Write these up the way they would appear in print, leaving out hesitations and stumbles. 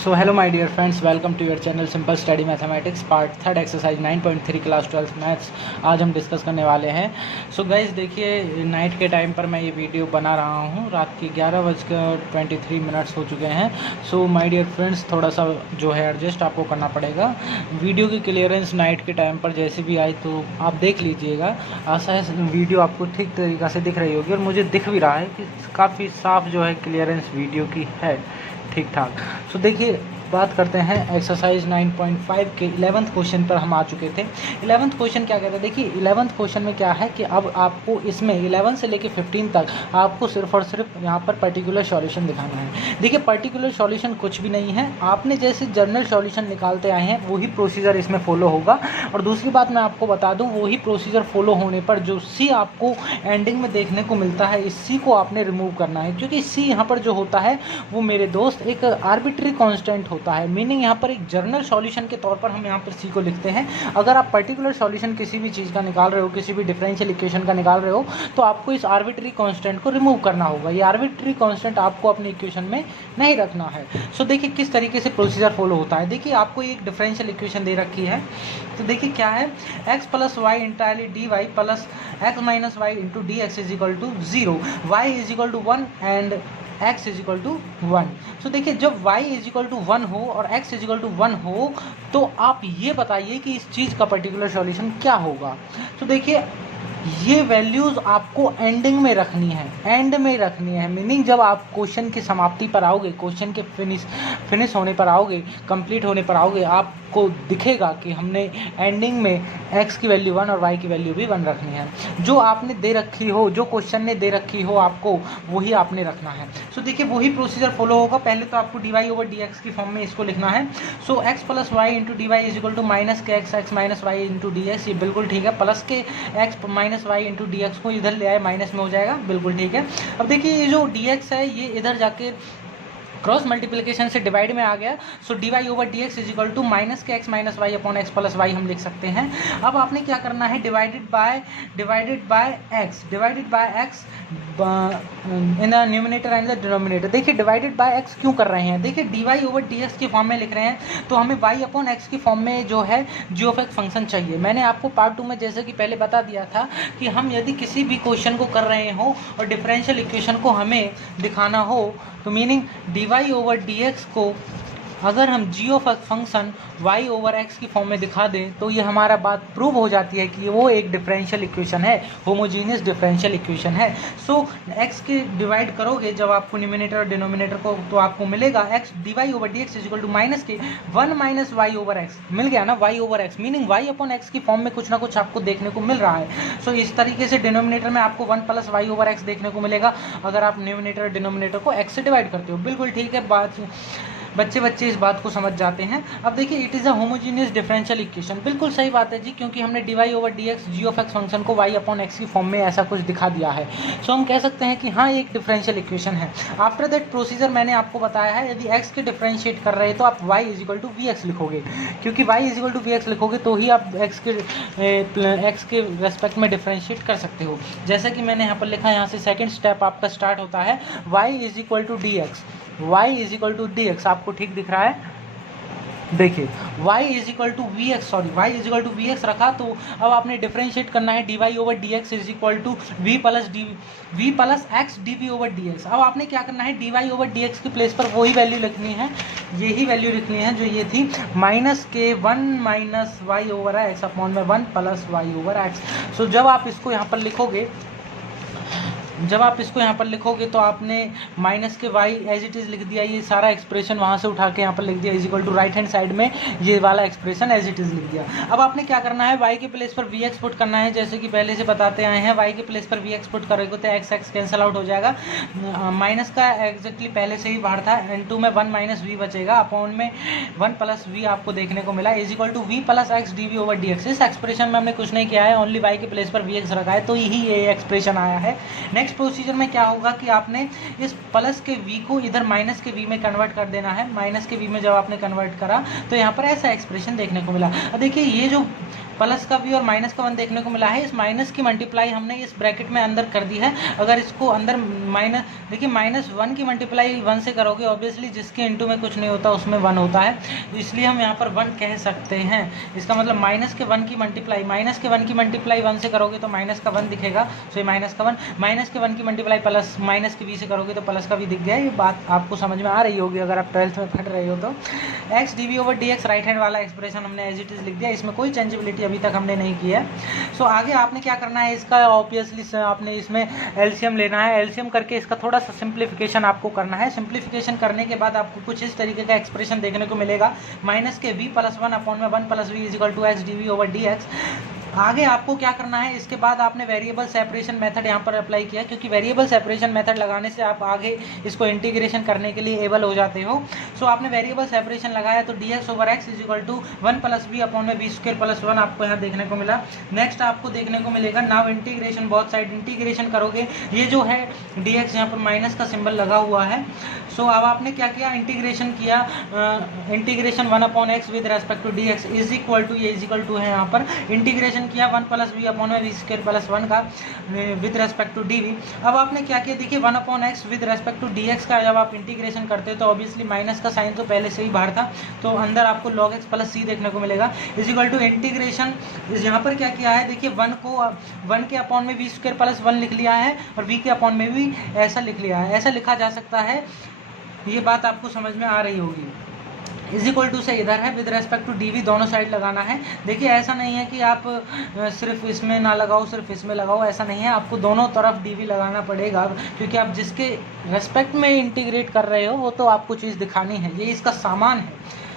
So hello my dear friends, welcome to your channel simple study mathematics part third exercise 9.3 class 12 maths आज हम discuss करने वाले हैं। So guys देखिए, night के टाइम पर मैं ये वीडियो बना रहा हूँ। रात के 11:23 हो चुके हैं। सो माय डियर फ्रेंड्स, थोड़ा सा जो है एडजस्ट आपको करना पड़ेगा। वीडियो की क्लियरेंस नाइट के टाइम पर जैसे भी आई तो आप देख लीजिएगा। आशा है वीडियो आपको ठीक तरीक़ा से दिख रही होगी और मुझे दिख भी रहा है कि काफ़ी साफ़ जो है क्लियरेंस वीडियो की है, ठीक ठाक। सो देखिए, बात करते हैं एक्सरसाइज 9.5 के 11th क्वेश्चन पर हम आ चुके थे। 11th क्वेश्चन क्या कहता है, देखिए 11th क्वेश्चन में क्या है कि अब आपको इसमें 11 से लेके 15 तक आपको सिर्फ और सिर्फ यहाँ पर पर्टिकुलर सॉल्यूशन दिखाना है। देखिए पर्टिकुलर सॉल्यूशन कुछ भी नहीं है, आपने जैसे जनरल सॉल्यूशन निकालते आए हैं वही प्रोसीजर इसमें फॉलो होगा। और दूसरी बात मैं आपको बता दूँ, वही प्रोसीजर फॉलो होने पर जो सी आपको एंडिंग में देखने को मिलता है, इस सी को आपने रिमूव करना है, क्योंकि सी यहाँ पर जो होता है वो मेरे दोस्त एक आर्बिट्री कॉन्स्टेंट होता है। मीनिंग यहाँ पर एक जर्नल सॉल्यूशन के तौर पर हम यहाँ पर सी को लिखते हैं। अगर आप पर्टिकुलर सॉल्यूशन किसी भी चीज़ का निकाल रहे हो, किसी भी डिफरेंशियल इक्वेशन का निकाल रहे हो, तो आपको इस आर्बिट्री कांस्टेंट को रिमूव करना होगा। ये आर्बिट्री कांस्टेंट आपको अपनी इक्वेशन में नहीं रखना है। सो देखिए किस तरीके से प्रोसीजर फॉलो होता है। देखिए आपको एक डिफरेंशियल इक्वेशन दे रखी है, तो देखिए क्या है, x plus Y entirely D Y plus X minus Y into D x is equal to 0, Y is equal to 1 and x is equal to 1। So देखिए जब y इज इक्वल टू 1 हो और x इज इक्वल टू 1 हो, तो आप ये बताइए कि इस चीज़ का पर्टिकुलर सॉल्यूशन क्या होगा। तो देखिए ये वैल्यूज़ आपको एंडिंग में रखनी है, एंड में रखनी है। मीनिंग जब आप क्वेश्चन की समाप्ति पर आओगे, क्वेश्चन के फिनिश होने पर आओगे, कंप्लीट होने पर आओगे, आपको दिखेगा कि हमने एंडिंग में x की वैल्यू 1 और y की वैल्यू भी 1 रखनी है। जो आपने दे रखी हो, जो क्वेश्चन ने दे रखी हो आपको, वही आपने रखना है। सो देखिए वही प्रोसीजर फॉलो होगा। पहले तो आपको dy ओवर dx की फॉर्म में इसको लिखना है। So x plus Y into D Y is equal to minus K X minus Y into D x, ये बिल्कुल ठीक है। Plus K x minus Y into D x को इधर ले आए, माइनस में हो जाएगा, बिल्कुल ठीक है। अब देखिए ये जो डी एक्स है ये इधर जाके क्रॉस मल्टीप्लिकेशन से डिवाइड में आ गया। So D Y over D x is equal to minus K X minus Y upon x plus Y हम लिख सकते हैं। अब आपने क्या करना है, divided by X in the numerator and the denominator. देखिए डिवाइडेड बाय एक्स क्यों कर रहे हैं, देखिए D Y over D x की फॉर्म में लिख रहे हैं, तो हमें वाई अपॉन एक्स की फॉर्म में जो है जी ऑफ एक्स फंक्शन चाहिए। मैंने आपको पार्ट 2 में जैसे कि पहले बता दिया था कि हम यदि किसी भी क्वेश्चन को कर रहे हो और डिफरेंशियल इक्वेशन को हमें दिखाना हो, तो meaning D Y over D x को अगर हम G of x function y over x की फॉर्म में दिखा दें, तो ये हमारा बात प्रूव हो जाती है कि वो एक डिफरेंशियल इक्वेशन है, होमोजीनियस डिफरेंशियल इक्वेशन है। सो x के डिवाइड करोगे जब आपको न्यूमिनेटर और डिनोमिनेटर को, तो आपको मिलेगा x D Y over D x is equal to minus K 1 minus Y over X, मिल गया ना, y over x। Meaning y upon x की फॉर्म में कुछ ना कुछ आपको देखने को मिल रहा है। सो इस तरीके से डिनोमिनेटर में आपको 1 प्लस वाई ओवर एक्स देखने को मिलेगा अगर आप न्यूमिनेटर और डिनोमिनेटर को x से डिवाइड करते हो, बिल्कुल ठीक है। बात बच्चे इस बात को समझ जाते हैं। अब देखिए it is a homogeneous differential equation, बिल्कुल सही बात है जी, क्योंकि हमने D Y over D X G of x function को y अपॉन एक्स की फॉर्म में ऐसा कुछ दिखा दिया है। सो हम कह सकते हैं कि हाँ ये एक डिफरेंशियल इक्वेशन है। आफ्टर दैट प्रोसीजर मैंने आपको बताया है, यदि x के डिफरेंशिएट कर रहे हैं तो आप y is equal to we X लिखोगे, क्योंकि y is equal to we X लिखोगे तो ही आप x के रेस्पेक्ट में डिफरेंशिएट कर सकते हो। जैसा कि मैंने यहाँ पर लिखा है, यहाँ से सेकेंड स्टेप आपका स्टार्ट होता है, y is equal to D X, y is equal to D x, आपको ठीक दिख रहा है। देखिए y is equal to we X, sorry y is equal to we X रखा, तो अब आपने डिफरेंशिएट करना है D Y over D x is equal to we plus x D we over D x. अब आपने क्या करना है, D Y over D x की प्लेस पर वही वैल्यू लिखनी है, यही वैल्यू लिखनी है जो ये थी, minus K 1 minus Y over X upon में 1 plus Y over X. So जब आप इसको यहाँ पर लिखोगे तो आपने माइनस के y एज इट इज़ लिख दिया, ये सारा एक्सप्रेशन वहाँ से उठा के यहाँ पर लिख दिया, is equal to right hand side में ये वाला एक्सप्रेशन एज इट इज़ लिख दिया। अब आपने क्या करना है, y के प्लेस पर वी एक्स पुट करना है, जैसे कि पहले से बताते आए हैं। y के प्लेस पर वी एक्स पुट करोगे तो x कैंसिल आउट हो जाएगा, माइनस का एग्जैक्टली पहले से ही बाहर था, n2 में 1 माइनस वी बचेगा, अपॉन में 1 प्लस वी आपको देखने को मिला, is equal to we plus x D we over D X. इस एक्सप्रेशन में हमने कुछ नहीं किया है, ओनली y के प्लेस पर वी एक्स रखा है, तो यही ये एक्सप्रेशन आया है। नेक्स्ट प्रोसीजर में क्या होगा कि आपने इस प्लस के v को इधर माइनस के v में कन्वर्ट कर देना है। माइनस के v में जब आपने कन्वर्ट करा तो यहाँ पर ऐसा एक्सप्रेशन देखने को मिला। अब देखिए ये जो प्लस का वी और माइनस का 1 देखने को मिला है। इस माइनस की मल्टीप्लाई हमने इस ब्रैकेट में अंदर कर दी है। अगर इसको अंदर माइनस देखिए -1 की मल्टीप्लाई 1 से करोगे, ऑब्वियसली जिसके इंटू में कुछ नहीं होता उसमें 1 होता है, इसलिए हम यहाँ पर 1 कह सकते हैं। इसका मतलब माइनस के 1 की मल्टीप्लाई 1 से करोगे तो माइनस का 1 दिखेगा, सो ये माइनस का 1, माइनस के 1 की मल्टीप्लाई प्लस माइनस के वी से करोगे तो प्लस का भी दिख गया। ये बात आपको समझ में आ रही होगी अगर आप 12th में पढ़ रहे हो तो। X D we over D X right hand वाला एक्सप्रेशन हमने एज इट इज लिख दिया, इसमें कोई चेंजेबिलिटी अभी तक हमने नहीं की है। सो आगे आपने क्या करना है, इसका ऑब्वियसली आपने इसमें एलसीएम लेना है। एलसीएम करके इसका थोड़ा सा सिंप्लीफिकेशन आपको करना है। सिंप्लीफिकेशन करने के बाद आपको कुछ इस तरीके का एक्सप्रेशन देखने को मिलेगा, माइनस के v प्लस 1 अपॉन में 1 plus V is equal to x D we over D X. आगे आपको क्या करना है, इसके बाद आपने वेरिएबल सेपरेशन मेथड यहाँ पर अप्लाई किया, क्योंकि वेरिएबल सेपरेशन मेथड लगाने से आप आगे इसको इंटीग्रेशन करने के लिए एबल हो जाते हो। सो आपने वेरिएबल सेपरेशन लगाया तो dx over x is equal to 1 plus V upon में वी स्क्वायर प्लस 1 आपको यहाँ देखने को मिला। नेक्स्ट आपको देखने को मिलेगा now integration both side, integration करोगे, ये जो है dx यहाँ पर माइनस का सिंबल लगा हुआ है। सो अब आपने क्या किया, इंटीग्रेशन किया, integration 1 upon x with respect to dx is equal to, ये इज इक्वल टू है यहाँ पर इंटीग्रेशन किया 1 प्लस वी अपॉन में वी स्क्वायर प्लस 1 का with respect to D V. अब आपने क्या किया, देखिए 1 upon x with respect to D X का जब आप इंटीग्रेशन करते हो तो ऑब्वियसली माइनस का साइन तो पहले से ही बाहर था, तो अंदर आपको log x प्लस सी देखने को मिलेगा इज इक्वल टू इंटीग्रेशन। यहाँ पर क्या किया है, देखिए 1 को 1 के अपॉन में वी स्क्वायर प्लस 1 लिख लिया है और v के अपॉन में भी ऐसा लिख लिया है, ऐसा लिखा जा सकता है। ये बात आपको समझ में आ रही होगी। इज इक्वल टू से इधर है, with respect to D V दोनों साइड लगाना है। देखिए ऐसा नहीं है कि आप सिर्फ इसमें ना लगाओ सिर्फ इसमें लगाओ, ऐसा नहीं है, आपको दोनों तरफ डी वी लगाना पड़ेगा, क्योंकि आप जिसके रेस्पेक्ट में इंटीग्रेट कर रहे हो वो तो आपको चीज़ दिखानी है, ये इसका सामान है।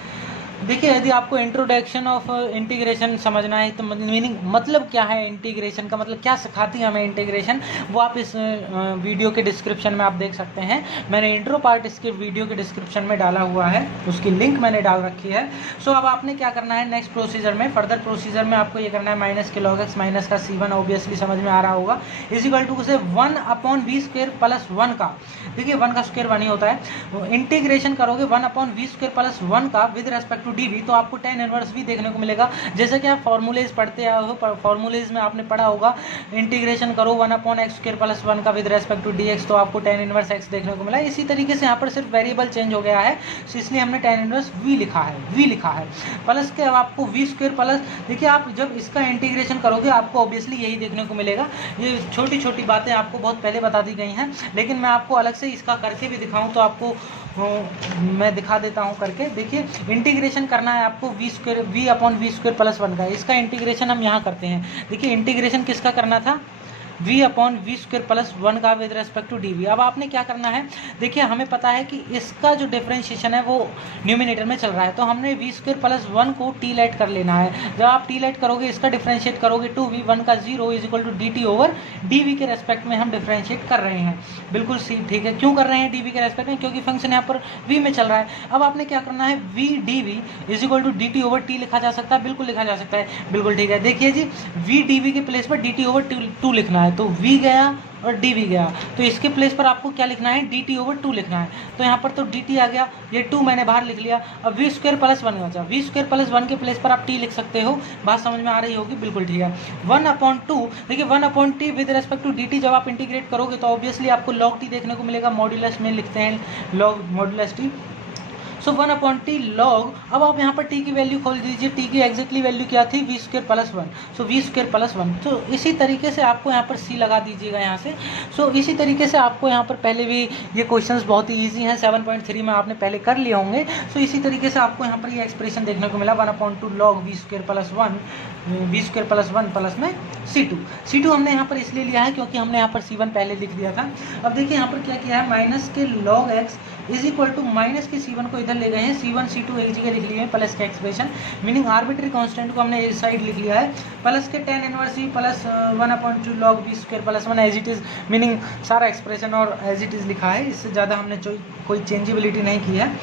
देखिए यदि आपको इंट्रोडक्शन ऑफ इंटीग्रेशन समझना है तो मीनिंग मतलब क्या है इंटीग्रेशन का, मतलब क्या सिखाती है हमें इंटीग्रेशन, वो आप इस वीडियो के डिस्क्रिप्शन में आप देख सकते हैं। मैंने इंट्रो पार्ट इसके वीडियो के डिस्क्रिप्शन में डाला हुआ है, उसकी लिंक मैंने डाल रखी है। सो अब आपने क्या करना है, नेक्स्ट प्रोसीजर में, फर्दर प्रोसीजर में आपको ये करना है, minus K log x minus का c1 ऑब्वियसली समझ में आ रहा होगा, इज इक्वल टू से 1 अपॉन वी स्क्वायर प्लस 1 का, देखिए 1 का स्क्वायर 1 ही होता है, इंटीग्रेशन करोगे 1 अपॉन वी स्क्वायर प्लस 1 का with respect to D V, तो आपको tan इनवर्स भी देखने को मिलेगा। जैसे कि आप फॉर्मूलेज पढ़ते आए हो, फॉर्मूलेज में आपने पढ़ा होगा, इंटीग्रेशन करो 1 अपॉन एक्स स्क्वायर प्लस 1 का with respect to D X, तो आपको tan इनवर्स x देखने को मिला। इसी तरीके से यहाँ पर सिर्फ वेरिएबल चेंज हो गया है, इसलिए हमने tan इनवर्स v लिखा है प्लस के। अब आपको वी स्क्वायर प्लस, देखिए आप जब इसका इंटीग्रेशन करोगे आपको ऑब्वियसली यही देखने को मिलेगा। ये छोटी छोटी बातें आपको बहुत पहले बता दी गई हैं, लेकिन मैं आपको अलग से इसका करके भी दिखाऊं तो आपको मैं दिखा देता हूं करके। देखिए इंटीग्रेशन करना है आपको V upon V square plus 1 का, इसका इंटीग्रेशन हम यहाँ करते हैं। देखिए इंटीग्रेशन किसका करना था, v upon V square plus 1 का with respect to D V. अब आपने क्या करना है, देखिए हमें पता है कि इसका जो डिफरेंशिएशन है वो न्यूमिनेटर में चल रहा है, तो हमने वी स्क्वायर प्लस 1 को टी लेट कर लेना है। जब आप टी लेट करोगे, इसका डिफरेंशिएट करोगे 2v, 1 का 0 is equal to D T over D V के रेस्पेक्ट में हम डिफरेंशिएट कर रहे हैं। बिल्कुल ठीक है, क्यों कर रहे हैं डी वी के रेस्पेक्ट में, क्योंकि फंक्शन यहाँ पर v में चल रहा है। अब आपने क्या करना है, v D V is equal to D T over T लिखा जा सकता है, बिल्कुल लिखा जा सकता है, बिल्कुल ठीक है। देखिए जी v डी वी के प्लेस पर डी टी ओवर 2 लिखना है, तो v गया और डी वी गया, तो इसके प्लेस पर आपको क्या लिखना है, डी टी ओवर 2 लिखना है। तो यहाँ पर तो डी टी आ गया, ये 2 मैंने बाहर लिख लिया। अब वी स्क्वायर प्लस 1 बचा, वी स्क्वायर प्लस 1 के प्लेस पर आप टी लिख सकते हो, बात समझ में आ रही होगी, बिल्कुल ठीक है। 1 अपॉन 2, देखिए 1 upon T with respect to D T जब आप इंटीग्रेट करोगे तो ऑब्वियसली आपको लॉग टी देखने को मिलेगा, मॉड्यूलस में लिखते हैं लॉग मॉड्यूलस टी। सो 1 अपॉन टी लॉग, अब आप यहाँ पर टी की वैल्यू खोल दीजिए, टी की एग्जैक्टली वैल्यू क्या थी, V square plus 1, so V square plus 1। तो इसी तरीके से आपको यहाँ पर सी लगा दीजिएगा यहाँ से। सो इसी तरीके से आपको यहाँ पर पहले भी ये क्वेश्चंस बहुत ही ईजी हैं, 7.3 में आपने पहले कर लिए होंगे। सो इसी तरीके से आपको यहाँ पर ये एक्सप्रेशन देखने को मिला, 1 upon 2 log V square plus 1, V square plus 1 plus में C2 हमने यहाँ पर इसलिए लिया है क्योंकि हमने यहाँ पर C1 पहले लिख दिया था। अब देखिए यहाँ पर क्या किया है, minus K log x is equal to minus K C1 को इधर ले गए हैं, C1 C2 एक जगह लिख लिए हैं, प्लस का एक्सप्रेशन मीनिंग आर्बिट्री कांस्टेंट को हमने इस साइड लिख लिया है, प्लस के tan inverse v plus 1 upon 2 log v square plus 1 as it is, meaning सारा एक्सप्रेशन और एज इट इज़ लिखा है, इससे ज़्यादा हमने कोई चेंजेबिलिटी नहीं की है।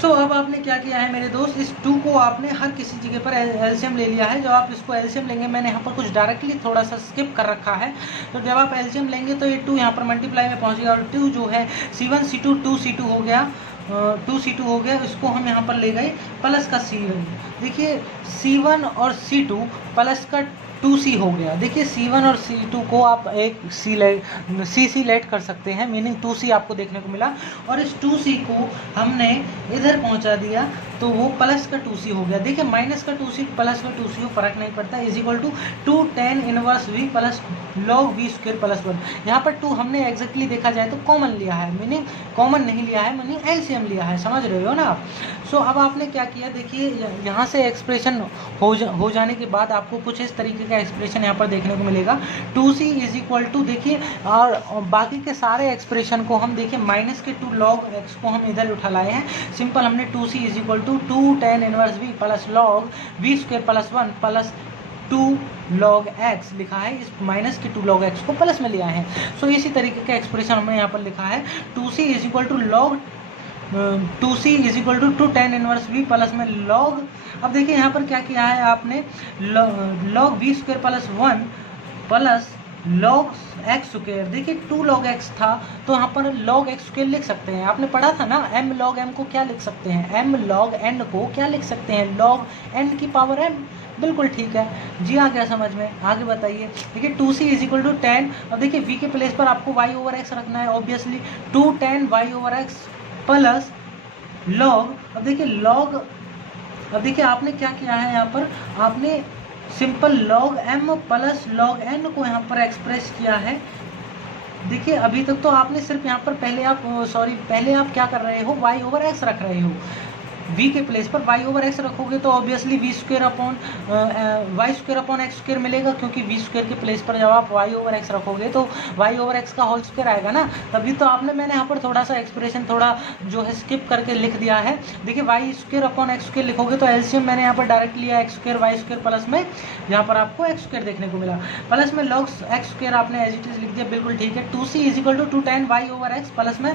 सो अब आपने क्या किया है मेरे दोस्त, इस 2 को आपने हर किसी जगह पर एलसीएम ले लिया है। जब आप इसको एलसीएम लेंगे, मैंने यहाँ पर कुछ डायरेक्टली थोड़ा सा स्किप कर रखा है, तो जब आप एलसीएम लेंगे तो ये 2 यहाँ पर मल्टीप्लाई में पहुँचेगा और 2 जो है C1 C2 2 C2 हो गया 2C2 हो गया, इसको हम यहाँ पर ले गए प्लस का C1। देखिए C1 और C2 प्लस का 2C हो गया। देखिए C1 और C2 को आप एक C लेट कर सकते हैं, मीनिंग 2C आपको देखने को मिला, और इस 2C को हमने इधर पहुंचा दिया तो वो प्लस का 2C हो गया। देखिए माइनस का 2C प्लस का 2C फर्क नहीं पड़ता, is equal to 2 tan inverse V plus log V square plus 1। यहाँ पर 2 हमने एग्जैक्टली देखा जाए तो कॉमन लिया है, मीनिंग कॉमन नहीं लिया है, मीनिंग एलसीएम लिया है, समझ रहे हो ना आप। सो अब आपने क्या किया, देखिए यहाँ से एक्सप्रेशन हो जाने के बाद आपको कुछ इस तरीके का एक्सप्रेशन यहाँ पर देखने को मिलेगा। 2C इज इक्वल टू, देखिए और बाकी के सारे एक्सप्रेशन को हम देखिए माइनस के 2 log x को हम इधर उठा लाए हैं। सिंपल हमने 2C is equal to 2 tan inverse V plus log V square plus 1 plus 2 log x लिखा है, इस माइनस के 2 log x को प्लस में लिया है। सो इसी तरीके का एक्सप्रेशन हमने यहाँ पर लिखा है 2C is equal to log 2C is equal to 2 tan inverse V plus में log, अब देखिए यहाँ पर क्या किया है आपने, log V square plus 1 plus log x square. देखिए 2 log x था तो यहाँ पर log x स्क्वायर लिख सकते हैं, आपने पढ़ा था ना m log m को क्या लिख सकते हैं, m log n को क्या लिख सकते हैं, log n की पावर m। बिल्कुल ठीक है जी, आ गया समझ में, आगे बताइए। देखिए 2C इज इक्वल टू 10, अब देखिए V के प्लेस पर आपको y ओवर x रखना है obviously, 2 tan y over x plus log, अब देखिए log, अब देखिए आपने क्या किया है यहाँ पर, आपने simple log m plus log n को यहाँ पर एक्सप्रेस किया है। देखिए अभी तक तो आपने सिर्फ यहाँ पर पहले आप क्या कर रहे हो, y ओवर x रख रहे हो, v के प्लेस पर y ओवर x रखोगे तो obviously v square upon y square upon x square मिलेगा, क्योंकि v स्क्वायर के प्लेस पर जब आप y ओवर x रखोगे तो y ओवर x का होल स्क्वायर आएगा ना, तभी तो मैंने यहाँ पर थोड़ा सा एक्सप्रेशन थोड़ा जो है स्किप करके लिख दिया है। देखिए y square upon x square लिखोगे तो एलसीएम मैंने यहाँ पर डायरेक्ट लिया x square y square plus में यहाँ पर आपको एक्स स्क्वायर देखने को मिला, प्लस में log एक्स स्क्वायर आपने एज इट इज लिख दिया, बिल्कुल ठीक है। 2C is equal to 2 tan y over x plus में,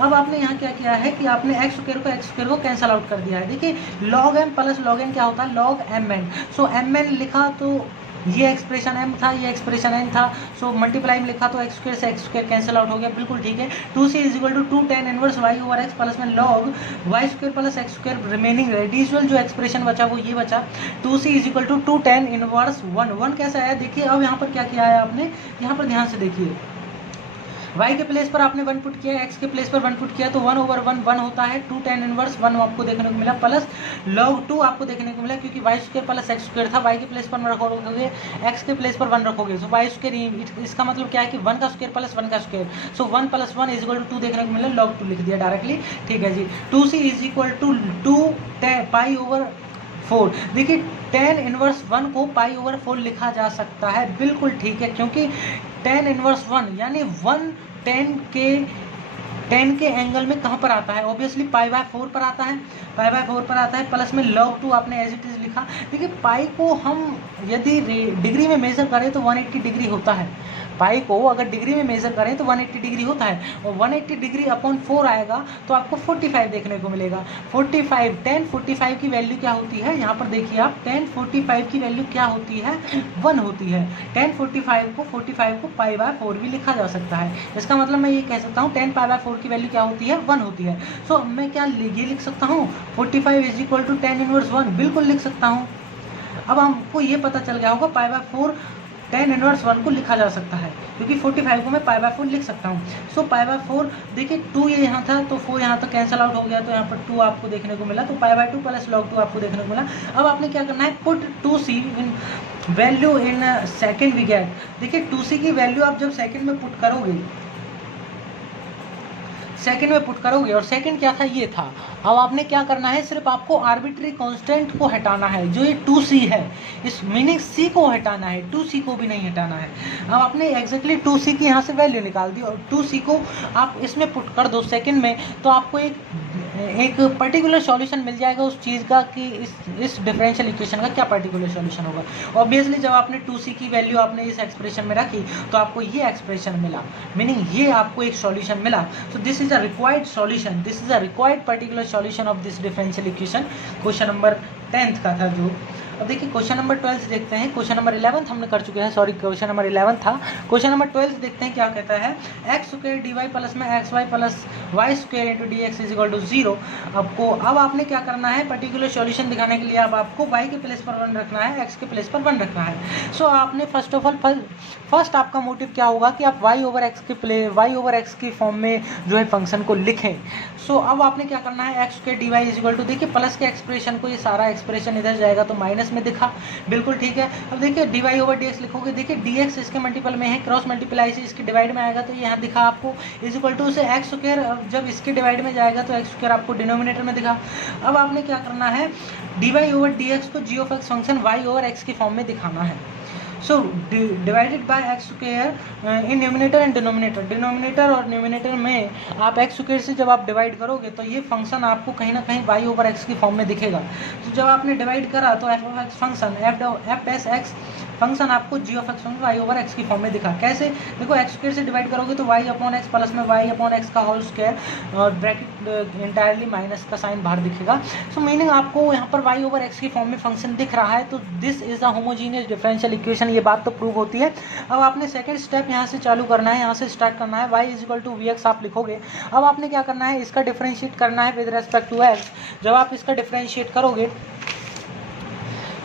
अब आपने यहाँ क्या किया है कि आपने एक्स स्क्वायर को कैंसल आउट कर दिया है। देखिए log m plus log n क्या होता है, log mn। सो mn लिखा तो ये एक्सप्रेशन m था, ये एक्सप्रेशन n था, सो मल्टीप्लाई में लिखा तो एक्स स्क्वायर से एक्स स्क्वायर कैंसिल आउट हो गया, बिल्कुल ठीक है। 2C is equal to 2 tan inverse y over x plus में log y square plus x square, remaining residual जो एक्सप्रेशन बचा वो ये बचा। 2C is equal to 2 tan inverse 1 कैसा आया, देखिए अब यहाँ पर क्या किया है आपने, यहाँ पर ध्यान से देखिए, y के प्लेस पर आपने 1 पुट किया, x के प्लेस पर 1 पुट किया तो 1 ओवर 1 होता है, 2 tan इनवर्स 1 आपको देखने को मिला, प्लस log 2 आपको देखने को मिला, क्योंकि y square plus x square था, y के प्लेस पर 1 रखोगे, x के प्लेस पर 1 रखोगे, सो y स्क्वायर, इसका मतलब क्या है कि 1 का स्क्वायर प्लस 1 का square, so 1 plus 1 is equal to 2 देखने को मिला, log 2 लिख दिया डायरेक्टली, ठीक है जी। 2C is equal to 2 pi over 4, देखिए tan इनवर्स 1 को पाई ओवर 4 लिखा जा सकता है, बिल्कुल ठीक है, क्योंकि tan इनवर्स 1 यानी 1 10 के एंगल में कहाँ पर आता है, ऑब्वियसली पाई बाय 4 पर आता है, पाई बाय 4 पर आता है, प्लस में log 2 आपने एज इट इज लिखा। देखिए पाई को हम यदि डिग्री में मेजर करें तो 180 डिग्री होता है, पाई को अगर डिग्री में मेजर करें तो 180 डिग्री होता है, और 180 डिग्री अपॉन 4 आएगा तो आपको 45 देखने को मिलेगा। 45 tan 45 की वैल्यू क्या होती है, यहाँ पर देखिए आप, tan 45 की वैल्यू क्या होती है, 1 होती है। tan 45 को पाई बाय 4 भी लिखा जा सकता है, इसका मतलब मैं ये कह सकता हूँ tan पाई बाय 4 की वैल्यू क्या होती है, 1 होती है। सो मैं क्या ये लिख सकता हूँ 45 is equal to tan inverse 1, बिल्कुल लिख सकता हूँ। अब हमको ये पता चल गया होगा पाई बाय 4 tan इनवर्स 1 को लिखा जा सकता है, क्योंकि 45 को मैं पाई बाय 4 लिख सकता हूँ। सो पाई बाय 4, देखिए 2 ये यहाँ था तो 4 यहाँ तक कैंसिल आउट हो गया, तो यहाँ पर 2 आपको देखने को मिला, तो पाई बाय 2 प्लस log 2 आपको देखने को मिला। अब आपने क्या करना है, put 2C in value in second we get. देखिए 2C की वैल्यू आप जब सेकेंड में पुट करोगे, सेकंड में पुट करोगे, और सेकंड क्या था, ये था। अब आपने क्या करना है, सिर्फ आपको आर्बिट्री कांस्टेंट को हटाना है, जो ये 2C है, इस मीनिंग C को हटाना है, 2C को भी नहीं हटाना है। अब आपने एग्जैक्टली 2C की यहाँ से वैल्यू निकाल दी, और 2C को आप इसमें पुट कर दो सेकंड में, तो आपको एक पर्टिकुलर सॉल्यूशन मिल जाएगा उस चीज़ का कि इस डिफरेंशियल इक्वेशन का क्या पर्टिकुलर सॉल्यूशन होगा। ऑब्वियसली जब आपने 2C की वैल्यू आपने इस एक्सप्रेशन में रखी तो आपको ये एक्सप्रेशन मिला, मीनिंग ये आपको एक सॉल्यूशन मिला। सो this is a required solution, this is a required particular solution of this differential equation. Question number 10th का था जो। अब देखिए क्वेश्चन नंबर 12 देखते हैं। क्वेश्चन नंबर 11 हमने कर चुके हैं, सॉरी क्वेश्चन नंबर 11 था। क्वेश्चन नंबर 12 देखते हैं क्या कहता है। X square d Y plus में x y plus y square into D x is equal to 0। अब आपने क्या करना है, पर्टिकुलर सॉल्यूशन दिखाने के लिए अब आपको वाई के प्लेस पर 1 रखना है, एक्स के प्लेस पर 1 रखना है। सो आपने फर्स्ट ऑफ ऑल फर्स्ट आपका मोटिव क्या होगा कि आप वाई ओवर एक्स की फॉर्म में जो है फंक्शन को लिखें। सो अब आपने क्या करना है, x square d Y is equal to, देखिए प्लस के एक्सप्रेशन को, ये सारा एक्सप्रेशन इधर जाएगा तो माइनस में दिखा, बिल्कुल ठीक है। अब देखिए D Y over D x लिखोगे, देखिए डी एक्स इसके मल्टीपल में है, क्रॉस मल्टीप्लाई से इसके डिवाइड में आएगा तो यहाँ दिखा आपको इज इक्वल टू से एक्स स्क्वायर, जब इसके डिवाइड में जाएगा तो एक्स स्क्वायर आपको डिनोमिनेटर में दिखा। अब आपने क्या करना है, D Y over D x को g of x function y over x की फॉर्म में दिखाना है। So divided by x square in numerator and denominator और न्यूमिनेटर में आप एक्स स्क्वायर से जब आप डिवाइड करोगे तो ये फंक्शन आपको कहीं ना कहीं वाई ओवर एक्स की फॉर्म में दिखेगा। तो जब आपने डिवाइड करा तो f of x function f dash x function आपको g of x function y over x की फॉर्म में दिखा। कैसे, देखो एक्स स्क्वायर से डिवाइड करोगे तो वाई अपॉन एक्स प्लस में वाई अपॉन एक्स का होल स्क्वायर और ब्रैकेट इंटायरली माइनस का साइन बाहर दिखेगा। सो मीनिंग आपको यहाँ पर वाई ओवर एक्स की फॉर्म में फंक्शन दिख रहा है, तो this is a homogeneous differential equation, ये बात तो प्रूव होती है। अब आपने सेकंड स्टेप यहाँ से चालू करना है, यहाँ से स्टार्ट करना है, y is equal to we x आप लिखोगे। अब आपने क्या करना है, इसका डिफरेंशिएट करना है विद रेस्पेक्ट टू एक्स। जब आप इसका डिफरेंशिएट करोगे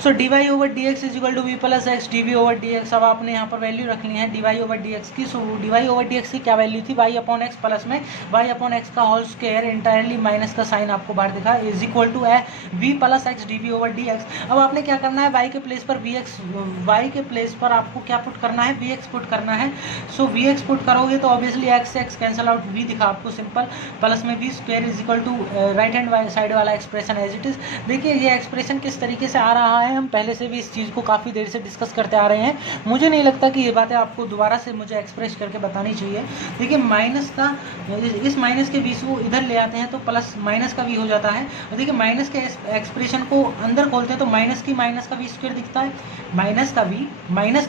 so D Y over D x is equal to we plus x D we over D x. अब आपने यहाँ पर वैल्यू रखनी है D Y over D x की। So D Y over D x की क्या वैल्यू थी, वाई अपॉन एक्स प्लस में वाई अपॉन एक्स का होल स्क्वायर इंटायरली माइनस का साइन आपको बाहर दिखा इज इक्वल टू है v plus x D we over D x. अब आपने क्या करना है, वाई के प्लेस पर वी एक्स, वाई के प्लेस पर आपको क्या पुट करना है, वी एक्स पुट करना है। सो वी एक्स पुट करोगे तो ऑब्वियसली एक्स से एक्स कैंसिल आउट, वी दिखा आपको सिंपल, प्लस में we square is equal to right hand side वाला एक्सप्रेशन एज इट इज। देखिए ये एक्सप्रेशन किस तरीके से आ रहा है, हम पहले से भी इस चीज़ को काफ़ी देर से डिस्कस करते आ रहे हैं। मुझे नहीं लगता कि ये बातें आपको दोबारा से मुझे एक्सप्रेस करके बतानी चाहिए। देखिए माइनस का, इस माइनस के बीच को इधर ले आते हैं तो प्लस माइनस का भी हो जाता है। और देखिए माइनस के एक्सप्रेशन को अंदर खोलते हैं तो माइनस का भी स्क्वायर दिखता है, माइनस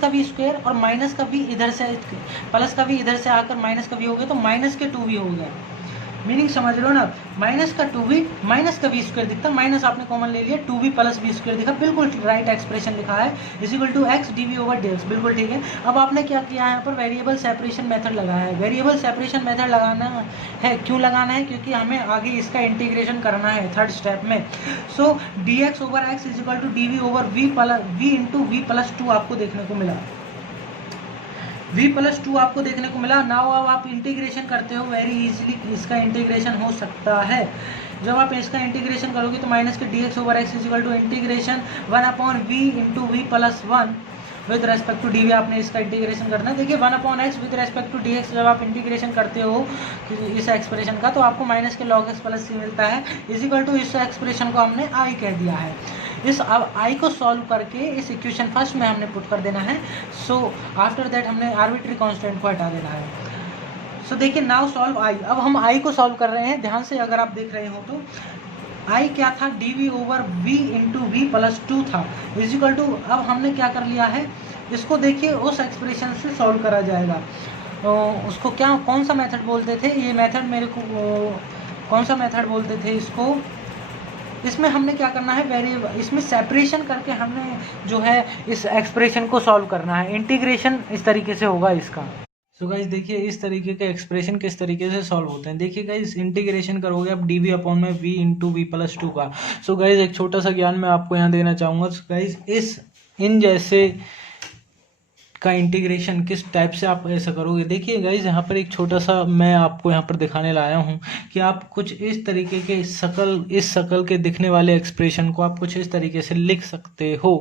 का भी स्क्वायर और माइनस का भी इधर से, प्लस का भी इधर से आकर माइनस का भी हो गया तो माइनस के 2 भी हो गया। मीनिंग समझ लो ना, माइनस का 2v माइनस का v स्क्वायर दिखता है, माइनस आपने कॉमन ले लिया, 2v प्लस v स्क्वायर दिखा, बिल्कुल राइट एक्सप्रेशन लिखा है is equal to x D we over D x, बिल्कुल ठीक है। अब आपने क्या किया है, यहाँ पर वेरिएबल सेपरेशन मेथड लगाया है। वेरिएबल सेपरेशन मेथड लगाना है, क्यों लगाना है, क्योंकि हमें आगे इसका इंटीग्रेशन करना है थर्ड स्टेप में। So d x over x is equal to D we over v into v plus 2 आपको देखने को मिला, v प्लस 2 आपको देखने को मिला। नाउ अब आप इंटीग्रेशन करते हो, वेरी इजीली इसका इंटीग्रेशन हो सकता है। जब आप इसका इंटीग्रेशन करोगे तो माइनस के d x over x is equal to integration 1 upon v into v plus 1 with respect to D v, आपने इसका इंटीग्रेशन करना है। देखिए 1 upon x with respect to D x जब आप इंटीग्रेशन करते हो इस एक्सप्रेशन का तो आपको माइनस के लॉग एक्स प्लस सी मिलता है इज इक्वल टू, इस एक्सप्रेशन को हमने आई कह दिया है। इस अब आई को सॉल्व करके इस इक्वेशन फर्स्ट में हमने पुट कर देना है। सो आफ्टर दैट हमने आर्बिट्री कांस्टेंट को हटा देना है। सो देखिए नाउ सॉल्व आई, अब हम आई को सॉल्व कर रहे हैं, ध्यान से अगर आप देख रहे हो तो आई क्या था, d we over v into v plus 2 था इज इक्वल टू, अब हमने क्या कर लिया है, इसको देखिए उस एक्सप्रेशन से सॉल्व करा जाएगा। उसको क्या, कौन सा मेथड बोलते थे, ये मेथड मेरे को कौन सा मेथड बोलते थे इसको, इसमें हमने क्या करना है, वेरिएबल इसमें सेपरेशन करके हमने जो है इस एक्सप्रेशन को सॉल्व करना है। इंटीग्रेशन इस तरीके से होगा इसका। सो गाइस देखिए इस तरीके के एक्सप्रेशन किस तरीके से सॉल्व होते हैं। देखिए गाइस इंटीग्रेशन करोगे आप डी वी अपॉन में वी इंटू वी प्लस 2 का। सो गाइस एक छोटा सा ज्ञान मैं आपको यहाँ देना चाहूँगा। गाइस इन जैसे का इंटीग्रेशन किस टाइप से आप ऐसा करोगे, देखिए गाइज यहाँ पर एक छोटा सा मैं आपको यहाँ पर दिखाने लाया हूँ कि आप कुछ इस तरीके के इस शकल के दिखने वाले एक्सप्रेशन को आप कुछ इस तरीके से लिख सकते हो।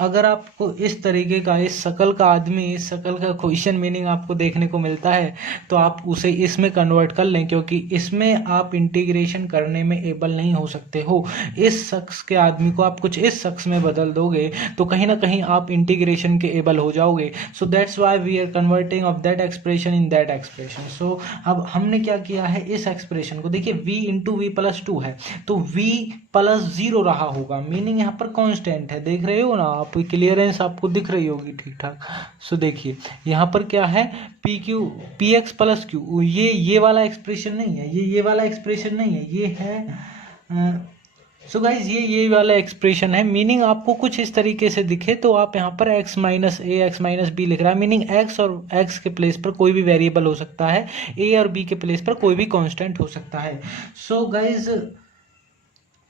अगर आपको इस तरीके का, इस शकल का आदमी, इस शकल का क्वेश्चन मीनिंग आपको देखने को मिलता है तो आप उसे इसमें कन्वर्ट कर लें, क्योंकि इसमें आप इंटीग्रेशन करने में एबल नहीं हो सकते हो। इस शख्स के आदमी को आप कुछ इस शख्स में बदल दोगे तो कहीं ना कहीं आप इंटीग्रेशन के एबल हो जाओगे। So that's why we are converting of that expression in that expression. So अब हमने क्या किया है, इस एक्सप्रेशन को देखिए v इंटू वी प्लस 2 है तो v प्लस 0 रहा होगा, मीनिंग यहाँ पर कांस्टेंट है, देख रहे हो ना आप, क्लियरेंस आपको दिख रही होगी ठीक ठाक। सो देखिए यहाँ पर क्या है, पी एक्स प्लस क्यू, ये वाला एक्सप्रेशन नहीं है, ये वाला एक्सप्रेशन नहीं है, ये है सो गाइज ये वाला एक्सप्रेशन है, मीनिंग आपको कुछ इस तरीके से दिखे तो आप यहाँ पर x माइनस ए एक्स माइनस बी लिख रहा है, मीनिंग x और x के प्लेस पर कोई भी वेरिएबल हो सकता है, a और b के प्लेस पर कोई भी कांस्टेंट हो सकता है। सो गाइज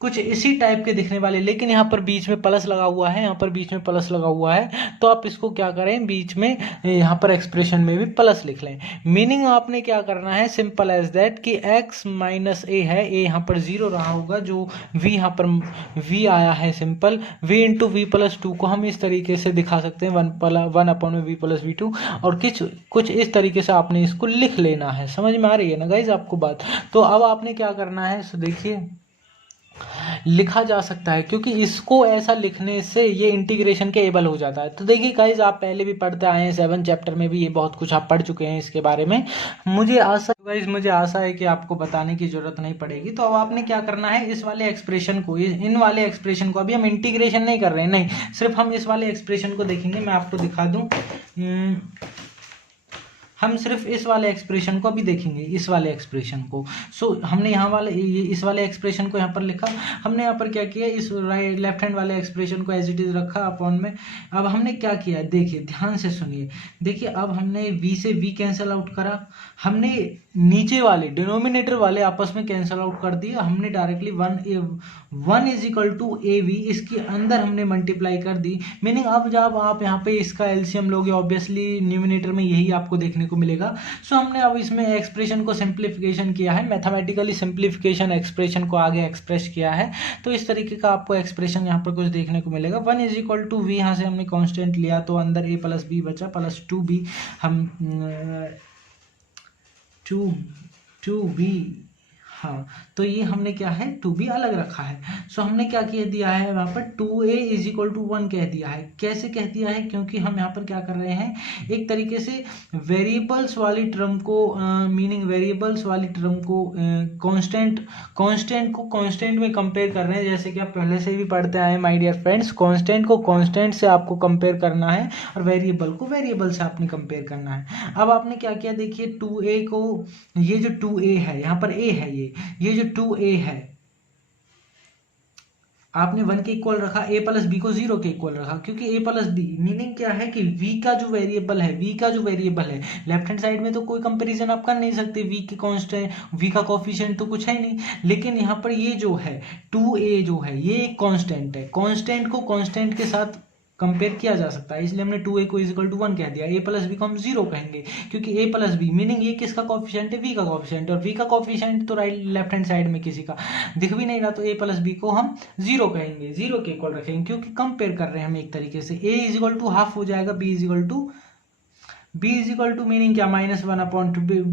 कुछ इसी टाइप के दिखने वाले, लेकिन यहाँ पर बीच में प्लस लगा हुआ है, यहाँ पर बीच में प्लस लगा हुआ है, तो आप इसको क्या करें, बीच में यहाँ पर एक्सप्रेशन में भी प्लस लिख लें। मीनिंग आपने क्या करना है, सिंपल एज दैट कि x माइनस ए है, a यहाँ पर 0 रहा होगा, जो v यहाँ पर v आया है, simple v into v plus two को हम इस तरीके से दिखा सकते हैं, वन अपॉन में वी प्लस वी टू, और कुछ इस तरीके से आपने इसको लिख लेना है। समझ में आ रही है ना गाइज आपको बात? तो अब आपने क्या करना है, सो देखिए लिखा जा सकता है, क्योंकि इसको ऐसा लिखने से ये इंटीग्रेशन के एबल हो जाता है। तो देखिए गाइज आप पहले भी पढ़ते आए हैं, 7 चैप्टर में भी ये बहुत कुछ आप पढ़ चुके हैं इसके बारे में। मुझे आशा है कि आपको बताने की जरूरत नहीं पड़ेगी। तो अब आपने क्या करना है, इस वाले एक्सप्रेशन को, इन वाले एक्सप्रेशन को, अभी हम इंटीग्रेशन नहीं कर रहे हैं, नहीं, सिर्फ हम इस वाले एक्सप्रेशन को देखेंगे। मैं आपको दिखा दूं, हम सिर्फ इस वाले एक्सप्रेशन को अभी देखेंगे, इस वाले एक्सप्रेशन को। सो हमने यहाँ वाले इस वाले एक्सप्रेशन को यहाँ पर लिखा, हमने यहाँ पर क्या किया, इस राइट लेफ्ट हैंड वाले एक्सप्रेशन को एज इट इज रखा अपॉन में। अब हमने क्या किया, देखिए ध्यान से सुनिए, देखिए अब हमने v से v कैंसिल आउट करा, हमने नीचे वाले डिनोमिनेटर वाले आपस में कैंसिल आउट कर दिया, हमने directly 1 is equal to a v, इसके अंदर हमने मल्टीप्लाई कर दी। मीनिंग अब जब आप यहाँ पे इसका एलसीएम लोगे, ऑब्वियसली न्यूमिनेटर में यही आपको देखने को मिलेगा। सो हमने अब इसमें एक्सप्रेशन को सिंप्लीफिकेशन किया है, मैथमेटिकली सिंप्लीफिकेशन एक्सप्रेशन को आगे एक्सप्रेस किया है। तो इस तरीके का आपको एक्सप्रेशन यहाँ पर कुछ देखने को मिलेगा। 1 इज इक्वल टू वी, यहाँ से हमने कांस्टेंट लिया तो अंदर a प्लस बी बचा, प्लस 2b, हम 2b, हाँ, तो ये हमने क्या है 2b अलग रखा है। सो हमने क्या कह दिया है वहाँ पर 2a इज इक्वल टू 1 कह दिया है। कैसे कह दिया है, क्योंकि हम यहाँ पर क्या कर रहे हैं, एक तरीके से वेरिएबल्स वाली टर्म को मीनिंग वेरिएबल्स वाली टर्म को कांस्टेंट को कांस्टेंट में कंपेयर कर रहे हैं। जैसे कि आप पहले से भी पढ़ते आए माय डियर फ्रेंड्स, कांस्टेंट को कांस्टेंट से आपको कंपेयर करना है और वेरिएबल को वेरिएबल से आपने कंपेयर करना है। अब आपने क्या किया, देखिए 2a को, ये जो 2a है, यहाँ पर a है, ये जो 2a है, आपने 1 के इक्वल रखा, a प्लस बी को 0 के इक्वल रखा, क्योंकि a प्लस बी मीनिंग क्या है कि v का जो वेरिएबल है, लेफ्ट हैंड साइड में तो कोई कंपैरिजन आप कर नहीं सकते, v की कांस्टेंट, v का कोफिशिएंट तो कुछ है नहीं, लेकिन यहाँ पर ये जो है 2a जो है ये एक कांस्टेंट है, कांस्टेंट को कांस्टेंट के साथ कंपेयर किया जा सकता है, इसलिए हमने 2a को इक्वल टू 1 कह दिया। a प्लस बी को हम 0 कहेंगे, क्योंकि a प्लस बी मीनिंग ये किसका कोफिशिएंट है, v का कोफिशिएंट, और v का कोफिशिएंट तो राइट लेफ्ट हैंड साइड में किसी का दिख भी नहीं रहा, तो a प्लस बी को हम 0 कहेंगे, 0 के इक्वल रखेंगे, क्योंकि कंपेयर कर रहे हैं हम एक तरीके से। a is equal to half हो जाएगा, b is equal to meaning क्या, -1/2,